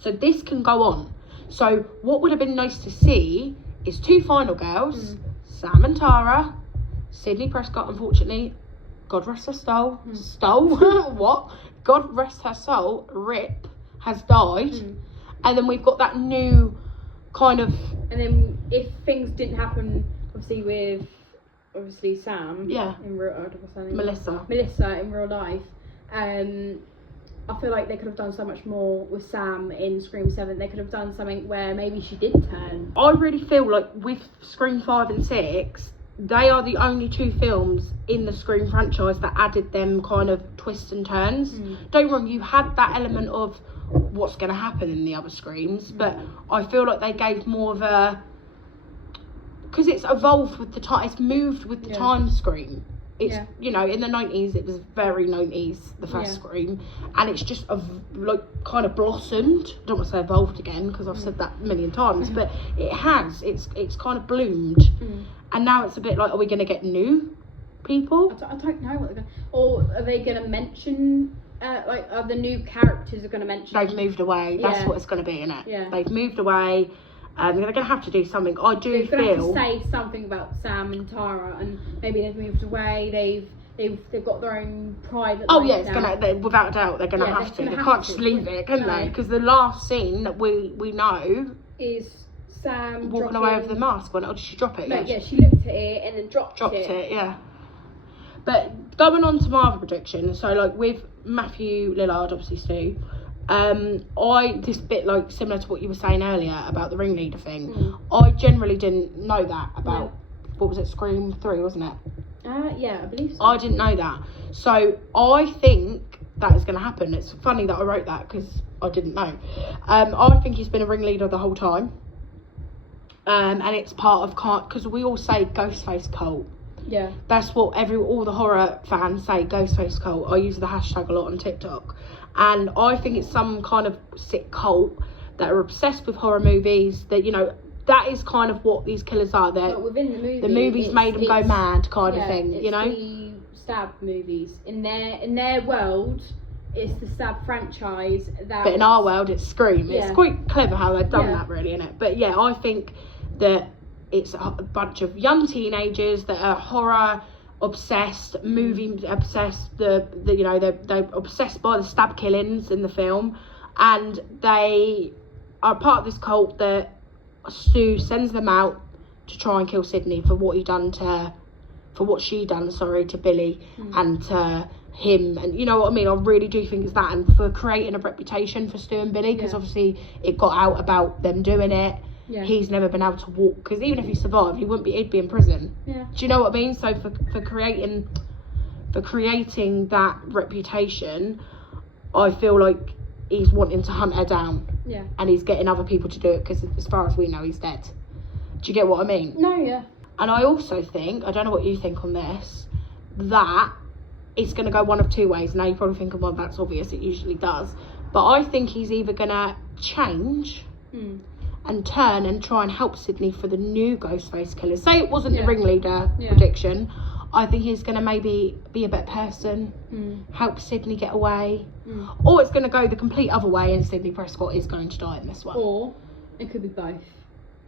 So this can go on. So what would have been nice to see is two final girls, Sam and Tara, Sydney Prescott, unfortunately, God rest her soul, what? God rest her soul, RIP, has died. And then we've got that new kind of... And then if things didn't happen, obviously with Sam, in real, Melissa in real life, I feel like they could have done so much more with Sam in Scream 7. They could have done something where maybe she did turn. I really feel like with Scream 5 and 6, they are the only 2 films in the Scream franchise that added them kind of twists and turns. Don't get me wrong, you had that element of what's going to happen in the other Screams, but I feel like they gave more of a... Because it's evolved with the time, it's moved with the time Scream. It's, you know, in the 90s, it was very 90s, the first Scream, and it's just, like, kind of blossomed. I don't want to say evolved again, because I've said that a million times, but it has. It's kind of bloomed, and now it's a bit like, are we going to get new people? I don't know what they're going to... Or are they going to mention... like, are the new characters are going to mention... They've moved away. That's what it's going to be, innit? Yeah. They've moved away. They're going to have to do something. I do feel... They're going to have to say something about Sam and Tara, and maybe they've moved away, they've got their own private life. Oh yeah, it's going to... Without a doubt, they're going to have to. They can't just leave it, can they? Because the last scene that we know... is Sam walking away with the mask. Or did she drop it? No, yeah, she looked at it and then dropped it. Yeah. But going on to my other prediction, so like with Matthew Lillard, obviously Stu, this bit like similar to what you were saying earlier about the ringleader thing. I generally didn't know that about what was it, Scream 3, wasn't it? Yeah, I believe so. I didn't know that, so I think that is going to happen. It's funny that I wrote that because I didn't know. I think he's been a ringleader the whole time, and it's part of because we all say Ghostface cult. Yeah, that's what all the horror fans say, Ghostface cult. I use the hashtag a lot on TikTok, and I think it's some kind of sick cult that are obsessed with horror movies. That, you know, that is kind of what these killers are. But within the movies made them go mad, kind of thing. You know, the stab movies in their world. It's the stab franchise but in our world, it's Scream. It's quite clever how they've done that, really, isn't it? But yeah, I think that it's a bunch of young teenagers that are horror obsessed, movie obsessed. They're obsessed by the stab killings in the film, and they are part of this cult that Stu sends them out to try and kill Sydney for what she done to Billy and to him. And you know what I mean, I really do think it's that, and for creating a reputation for Stu and Billy, because obviously it got out about them doing it. He's never been able to walk, because even if he survived, he'd be in prison. Do you know what I mean? So for creating that reputation, I feel like he's wanting to hunt her down. And he's getting other people to do it, because as far as we know, he's dead. Do you get what I mean? No, yeah. And I also think, I don't know what you think on this, that it's going to go one of two ways. Now you're probably thinking, well, that's obvious, it usually does. But I think he's either going to change and turn and try and help Sydney for the new Ghostface killer. Say it wasn't the ringleader prediction. I think he's going to maybe be a better person, help Sydney get away. Or it's going to go the complete other way and Sydney Prescott is going to die in this one. Or it could be both.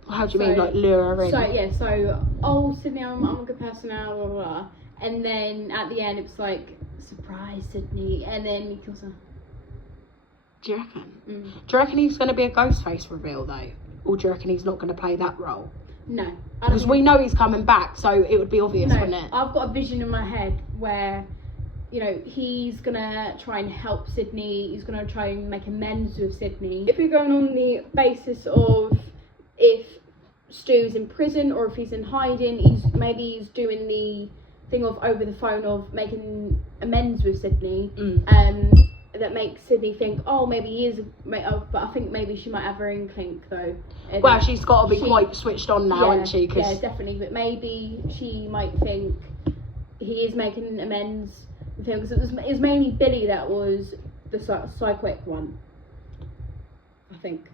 How do you mean, like lure her in? Sydney, I'm a good person now, blah, blah, blah. And then at the end it's like, surprise Sydney, and then he kills her. Do you reckon? Do you reckon he's going to be a Ghostface reveal though? Or do you reckon he's not going to play that role? No. Because we know he's coming back, so it would be obvious, wouldn't it? I've got a vision in my head where, you know, he's going to try and help Sydney. He's going to try and make amends with Sydney. If we're going on the basis of if Stu's in prison or if he's in hiding, he's doing the thing of over the phone of making amends with Sydney. That makes Sydney think, oh, maybe he is, but I think maybe she might have her inkling though. Well, she's got to be quite switched on now, hasn't she? Yeah, definitely. But maybe she might think he is making amends with him, because it was mainly Billy that was the psychic one, I think.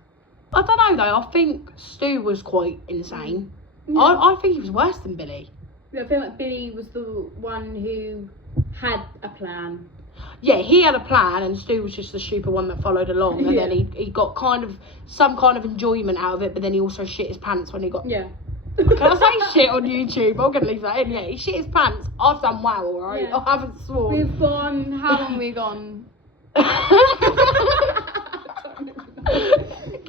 I don't know though. I think Stu was quite insane. I think he was worse than Billy. I feel like Billy was the one who had a plan. Yeah, he had a plan, and Stu was just the stupid one that followed along, and then he got some kind of enjoyment out of it, but then he also shit his pants when he got Can I say shit on YouTube? I'm going to leave that in. Yeah, he shit his pants. I've done well, alright? Yeah. I haven't sworn. We've gone, how long have we gone?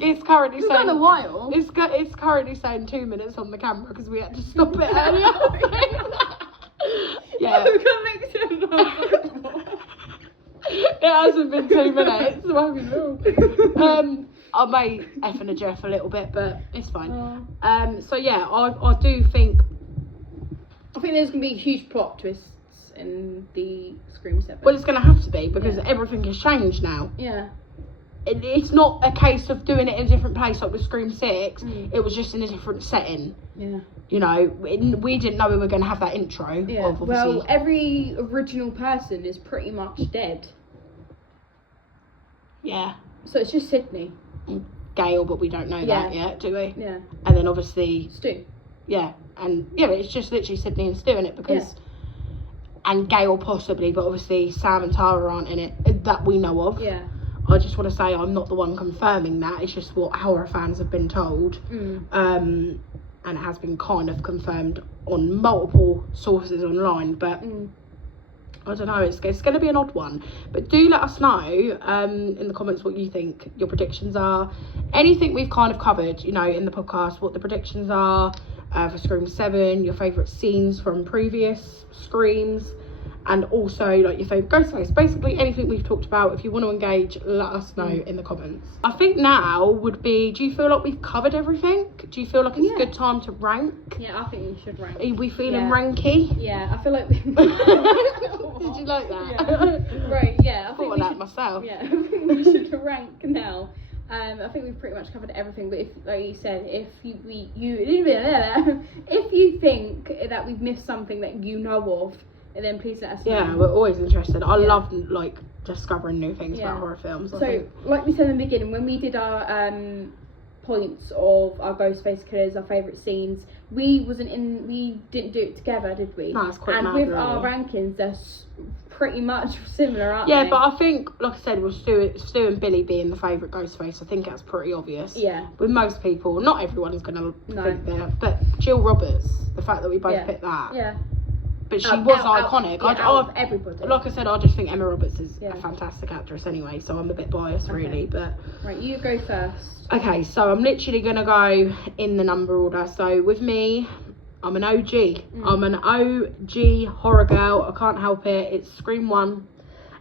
It's currently We've saying gone a while. It's currently saying 2 minutes on the camera because we had to stop it earlier. Yeah. We're gonna make it It hasn't been 2 minutes. I may F and a Jeff a little bit, but it's fine. So yeah, I do think. I think there's gonna be huge plot twists in the Scream 7. Well, it's going to have to be because everything has changed now. Yeah. It's not a case of doing it in a different place like with Scream 6. It was just in a different setting. Yeah. You know, we didn't know we were going to have that intro. Yeah. Of obviously. Well, every original person is pretty much dead. Yeah. So it's just Sydney. Gail, but we don't know that yet, do we? Yeah. And then obviously Stu. Yeah, and yeah, it's just literally Sydney and Stu in it because, and Gail possibly, but obviously Sam and Tara aren't in it that we know of. Yeah. I just want to say I'm not the one confirming that. It's just what horror fans have been told, and it has been kind of confirmed on multiple sources online. But I don't know. It's going to be an odd one. But do let us know in the comments what you think your predictions are. Anything we've kind of covered, you know, in the podcast, what the predictions are. For Scream 7, your favourite scenes from previous Screams, and also like your favourite Ghostface. Basically anything we've talked about. If you want to engage, let us know in the comments. I think now would be, do you feel like we've covered everything? Do you feel like it's a good time to rank? Yeah, I think we should rank. Are we feeling ranky? Yeah, I feel like we... Did you like that? Yeah. Right, yeah. I think we that should... myself. Yeah, I think we should rank now. I think we've pretty much covered everything, but if, like you said, if you think that we've missed something that you know of, then please let us know. Yeah, we're always interested. I love like discovering new things about horror films. So, like we said in the beginning, when we did our points of our Ghostface killers, our favourite scenes, we didn't do it together, did we? No, it's quite and mad, with really. our rankings, they're pretty much similar, aren't yeah, they? but I think, like I said, with Stu and Billy being the favourite Ghostface, I think that's pretty obvious. Yeah. With most people, not everyone is going to think that, but Jill Roberts, the fact that we both picked that. Yeah. But she was iconic. Out of everybody. Like I said, I just think Emma Roberts is a fantastic actress anyway, so I'm a bit biased really. But right, you go first. Okay, so I'm literally going to go in the number order. So with me, I'm an OG. I'm an OG horror girl. I can't help it. It's Scream 1.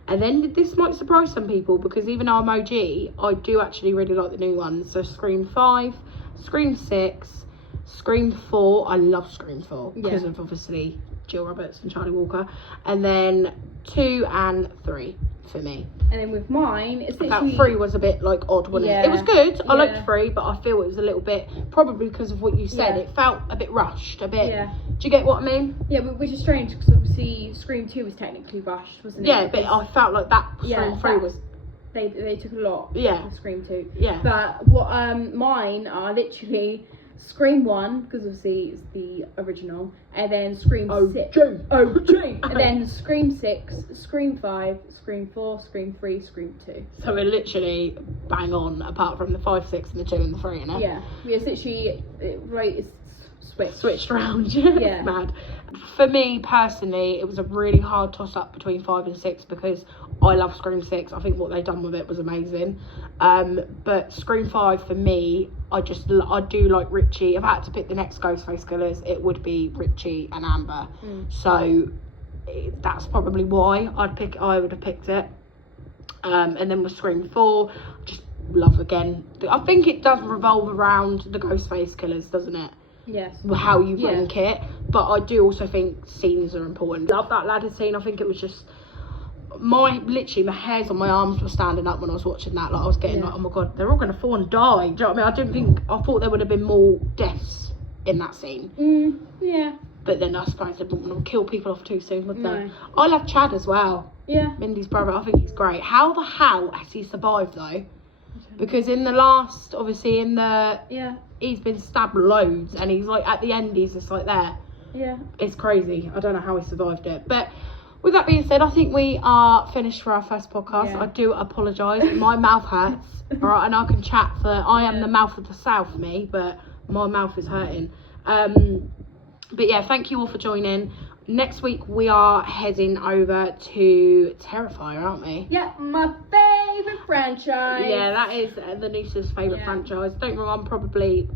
And then this might surprise some people because even though I'm OG, I do actually really like the new ones. So Scream 5, Scream 6, Scream 4. I love Scream 4 because of obviously Jill Roberts and Charlie Walker. And then 2 and 3 for me. And then with mine, it's literally... 3 was a bit like odd, wasn't it? It was good. I liked 3, but I feel it was a little bit, probably because of what you said, it felt a bit rushed, a bit... Yeah. Do you get what I mean? Yeah, which is strange because obviously Scream 2 was technically rushed, wasn't it? Yeah, but I felt like that Scream 3 was... They took a lot for Scream 2. Yeah. But what mine are literally Scream 1, because obviously it's the original, and then Scream 6. And then Scream 6, Scream 5, Scream 4, Scream 3, Scream 2. So we're literally bang on, apart from the 5, 6 and the 2 and the 3, innit? Yeah. It's literally, it's switched around. Yeah. It's mad. For me personally, it was a really hard toss up between 5 and 6 because I love Scream 6. I think what they done with it was amazing. But Scream 5 for me, I do like Richie. If I had to pick the next Ghostface killers, it would be Richie and Amber. So that's probably why I would have picked it. And then with Scream 4, just love again. I think it does revolve around the Ghostface killers, doesn't it? Yes. How you rank it, but I do also think scenes are important. Love that ladder scene. I think it was just my hairs on my arms were standing up when I was watching that. Like I was getting like, oh my god, they're all gonna fall and die. Do you know what I mean? I thought there would have been more deaths in that scene. Yeah. But then I suppose they wouldn't want to kill people off too soon, would they? I love Chad as well. Yeah. Mindy's brother. I think he's great. How the hell has he survived though? Because in the last, obviously in the he's been stabbed loads, and he's like at the end he's just like there. Yeah. It's crazy. I don't know how he survived it. But with that being said, I think we are finished for our first podcast. I do apologise. My mouth hurts. Alright, and I can chat for I am the mouth of the south, me, but my mouth is hurting. But yeah, thank you all for joining. Next week we are heading over to Terrifier, aren't we? Yeah, my favourite franchise. Yeah, that is the niece's favourite franchise. Don't get me wrong,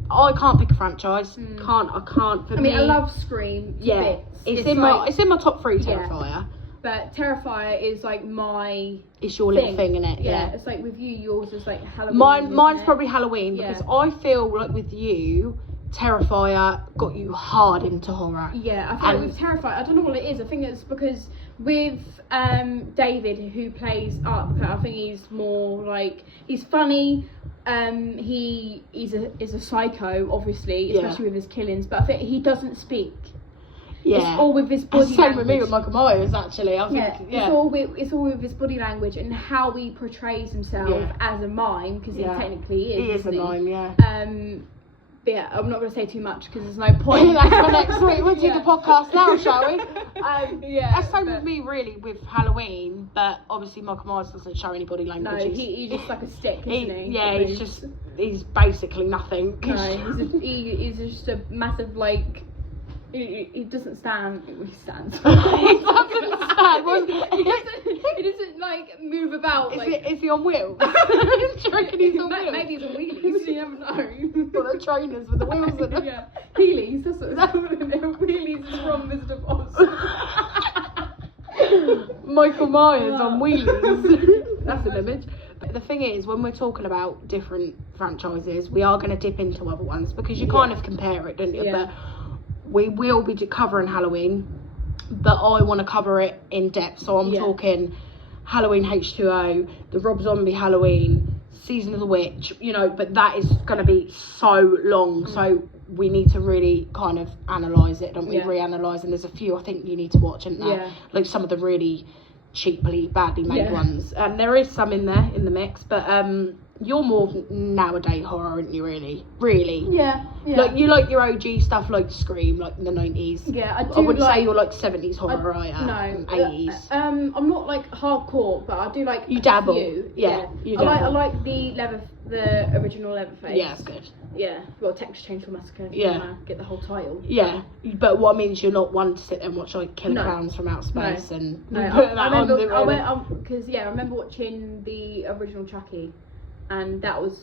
I can't pick a franchise. I can't. For me, I love Scream. Yeah, bits. it's in my top 3. Terrifier. Yeah. But Terrifier is like my. It's your little thing, isn't it? Yeah. It's like with you, yours is like Halloween. Mine's probably Halloween because I feel like with you, Terrifier got you hard into horror. Yeah, I feel like with Terrifier, I don't know what it is. I think it's because with David, who plays Up, I think he's more like, he's funny. He is a psycho, obviously, especially with his killings. But I think he doesn't speak. Yeah, it's all with his body language. Same with me with Michael Myers, actually. I think, it's all with his body language and how he portrays himself as a mime, because he technically is. He is a mime, yeah. But yeah, I'm not going to say too much because there's no point. That's for next week. We'll do the podcast now, shall we? Yeah. That's same with me, really, with Halloween. But obviously, Michael Myers doesn't show any body language. No, he's just like a stick, isn't he? Yeah, he's basically nothing. No, he's just a massive, like. He doesn't stand. He stands. He doesn't stand. He doesn't like move about. Is he on wheels? Do you reckon he's on wheels? Maybe he's on wheelies. You never know. Well, the trainers with the wheels in them. Yeah, Heelys. That's what it's called. Wheelies is from Wizard of Oz. Michael Myers on wheelies. That's an image. But the thing is, when we're talking about different franchises, we are going to dip into other ones because you kind of compare it, don't you? Yeah. But we will be covering Halloween, but I want to cover it in depth. So I'm talking Halloween H2O, the Rob Zombie Halloween, Season of the Witch, but that is going to be so long. So we need to really kind of analyse it, don't we? Reanalyse, and there's a few I think you need to watch, isn't there? Yeah. Like some of the really cheaply, badly made ones. And there is some in there in the mix, but you're more nowadays horror, aren't you, really? Really? Yeah. Like, you like your OG stuff, like Scream, like in the 90s. Yeah, I do. I wouldn't say you're like 70s horror, right? No. 80s. I'm not like hardcore, but I do like you dabble. Few. Yeah. You dabble. I like the original Leatherface. Yeah, it's good. Yeah, well, Texas Chainsaw Massacre. If you wanna get the whole title. Yeah, but what I mean is you're not one to sit there and watch like Killer Clowns from Outer Space and put that I remember, on. I remember watching the original Chucky. And that was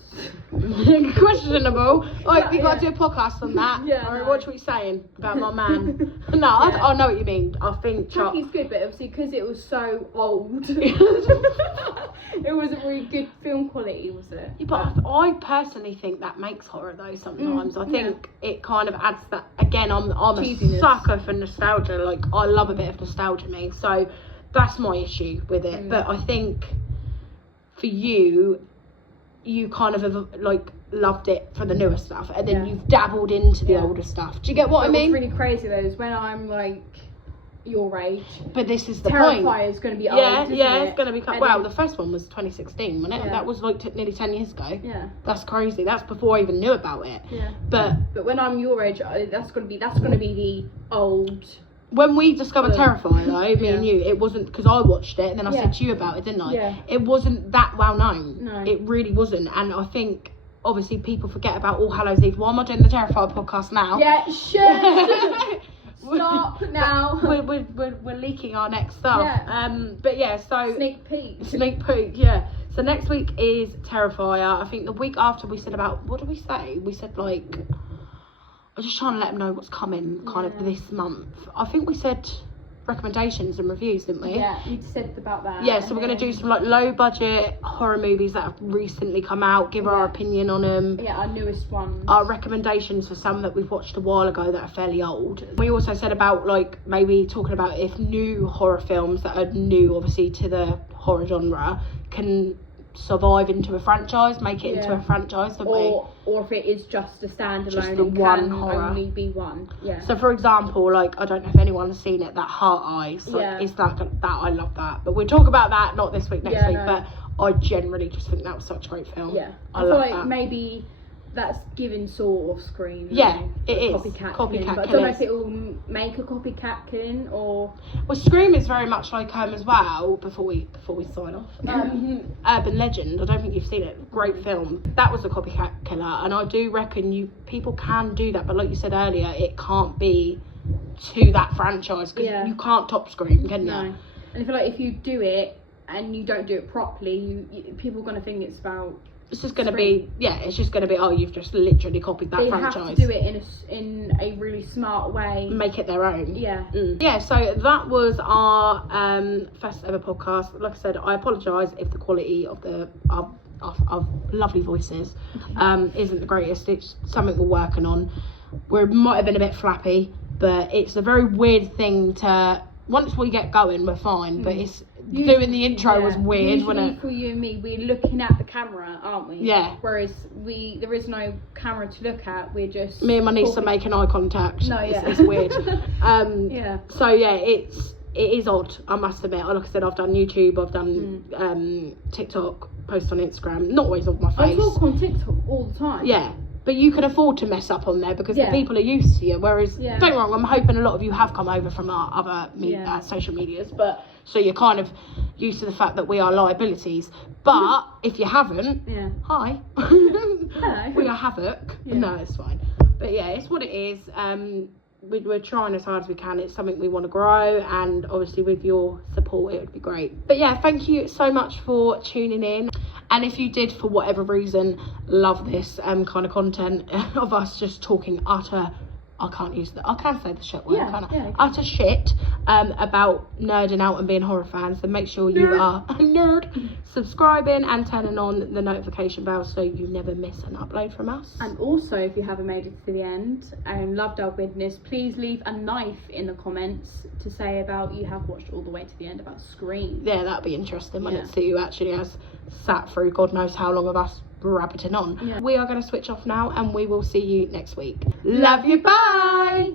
questionable. Alright, we got to do a podcast on that. Alright, what are we saying about my man? No, I know what you mean. I think Chucky's good, but obviously because it was so old, it wasn't really good film quality, was it? Yeah, but I personally think that makes horror though. Sometimes I think it kind of adds that. Again, I'm a sucker for nostalgia. Like I love a bit of nostalgia, me. So that's my issue with it. But I think for you kind of have like loved it for the newer stuff, and then you've dabbled into the older stuff. Do you get what I mean? What's really crazy though is when I'm like your age. But this is the point. Terrifier is going to be old. It's going to be. Well, the first one was 2016, wasn't it? Yeah. That was like nearly 10 years ago. Yeah. That's crazy. That's before I even knew about it. Yeah. But when I'm your age, that's going to be the old. When we discovered Terrifier, though, me and you, it wasn't because I watched it and then I said to you about it, didn't I? Yeah. It wasn't that well known. No. It really wasn't. And I think, obviously, people forget about All Hallows Eve. Why am I doing the Terrifier podcast now? Yeah, shit. Stop now. We're leaking our next stuff. Yeah. But yeah, so... Sneak peek, yeah. So next week is Terrifier. I think the week after we said about... What did we say? We said, like... I'm just trying to let them know what's coming kind of this month. I think we said recommendations and reviews, didn't we? Yeah, you said about that. Yeah, so we're going to do some like low budget horror movies that have recently come out, give our opinion on them. Yeah, our newest ones. Our recommendations for some that we've watched a while ago that are fairly old. We also said about like maybe talking about if new horror films that are new obviously to the horror genre can survive into a franchise, make it into a franchise, or if it is just a standalone, just the one horror, only be one. Yeah. So for example, like I don't know if anyone's seen it, that Heart Eyes. Like, is that I love that, but we'll talk about that not this week, next week. No. But I generally just think that was such a great film. Yeah. I feel love like that. Maybe that's given sort of Scream. Yeah, it is. Copycat Copycat killing. But I don't know if it will make a copycat killing or. Well, Scream is very much like as well. Before we sign off, Urban Legend. I don't think you've seen it. Great film. That was a copycat killer, and I do reckon people can do that. But like you said earlier, it can't be to that franchise because you can't top Scream, can you? No. And I feel like if you do it and you don't do it properly, people are gonna think it's about. It's just going to be, it's just going to be, oh, you've just literally copied that franchise. They have to do it in a really smart way. Make it their own. Yeah. Yeah, so that was our first ever podcast. Like I said, I apologise if the quality of of lovely voices isn't the greatest. It's something we're working on. We might have been a bit flappy, but it's a very weird thing to... Once we get going, we're fine, but it's... Doing the intro was weird, wasn't it? For you and me, we're looking at the camera, aren't we? Yeah. Whereas there is no camera to look at. We're just me and my niece are making eye contact. No, yeah. It's weird. Yeah. So yeah, it is odd. I must admit. Like I said, I've done YouTube, I've done TikTok, post on Instagram. Not always on my face. I talk on TikTok all the time. Yeah. But you can afford to mess up on there because the people are used to you. Whereas, don't get me wrong, I'm hoping a lot of you have come over from our other social medias. But so you're kind of used to the fact that we are liabilities. But if you haven't, hi. Hello. We are havoc. Yeah. No, it's fine. But yeah, it's what it is. We're trying as hard as we can. It's something we want to grow, and obviously with your support it would be great. But yeah, thank you so much for tuning in. And if you did, for whatever reason, love this kind of content of us just talking utter, I can say the shit word, utter shit about nerding out and being horror fans, then make sure you are a nerd, subscribing and turning on the notification bell so you never miss an upload from us. And also, if you haven't made it to the end and loved our goodness, please leave a knife in the comments to say about you have watched all the way to the end about Scream. Yeah, that'd be interesting when it's who actually has sat through God knows how long of us rabbiting on. Yeah. We are going to switch off now and we will see you next week. Love you, bye!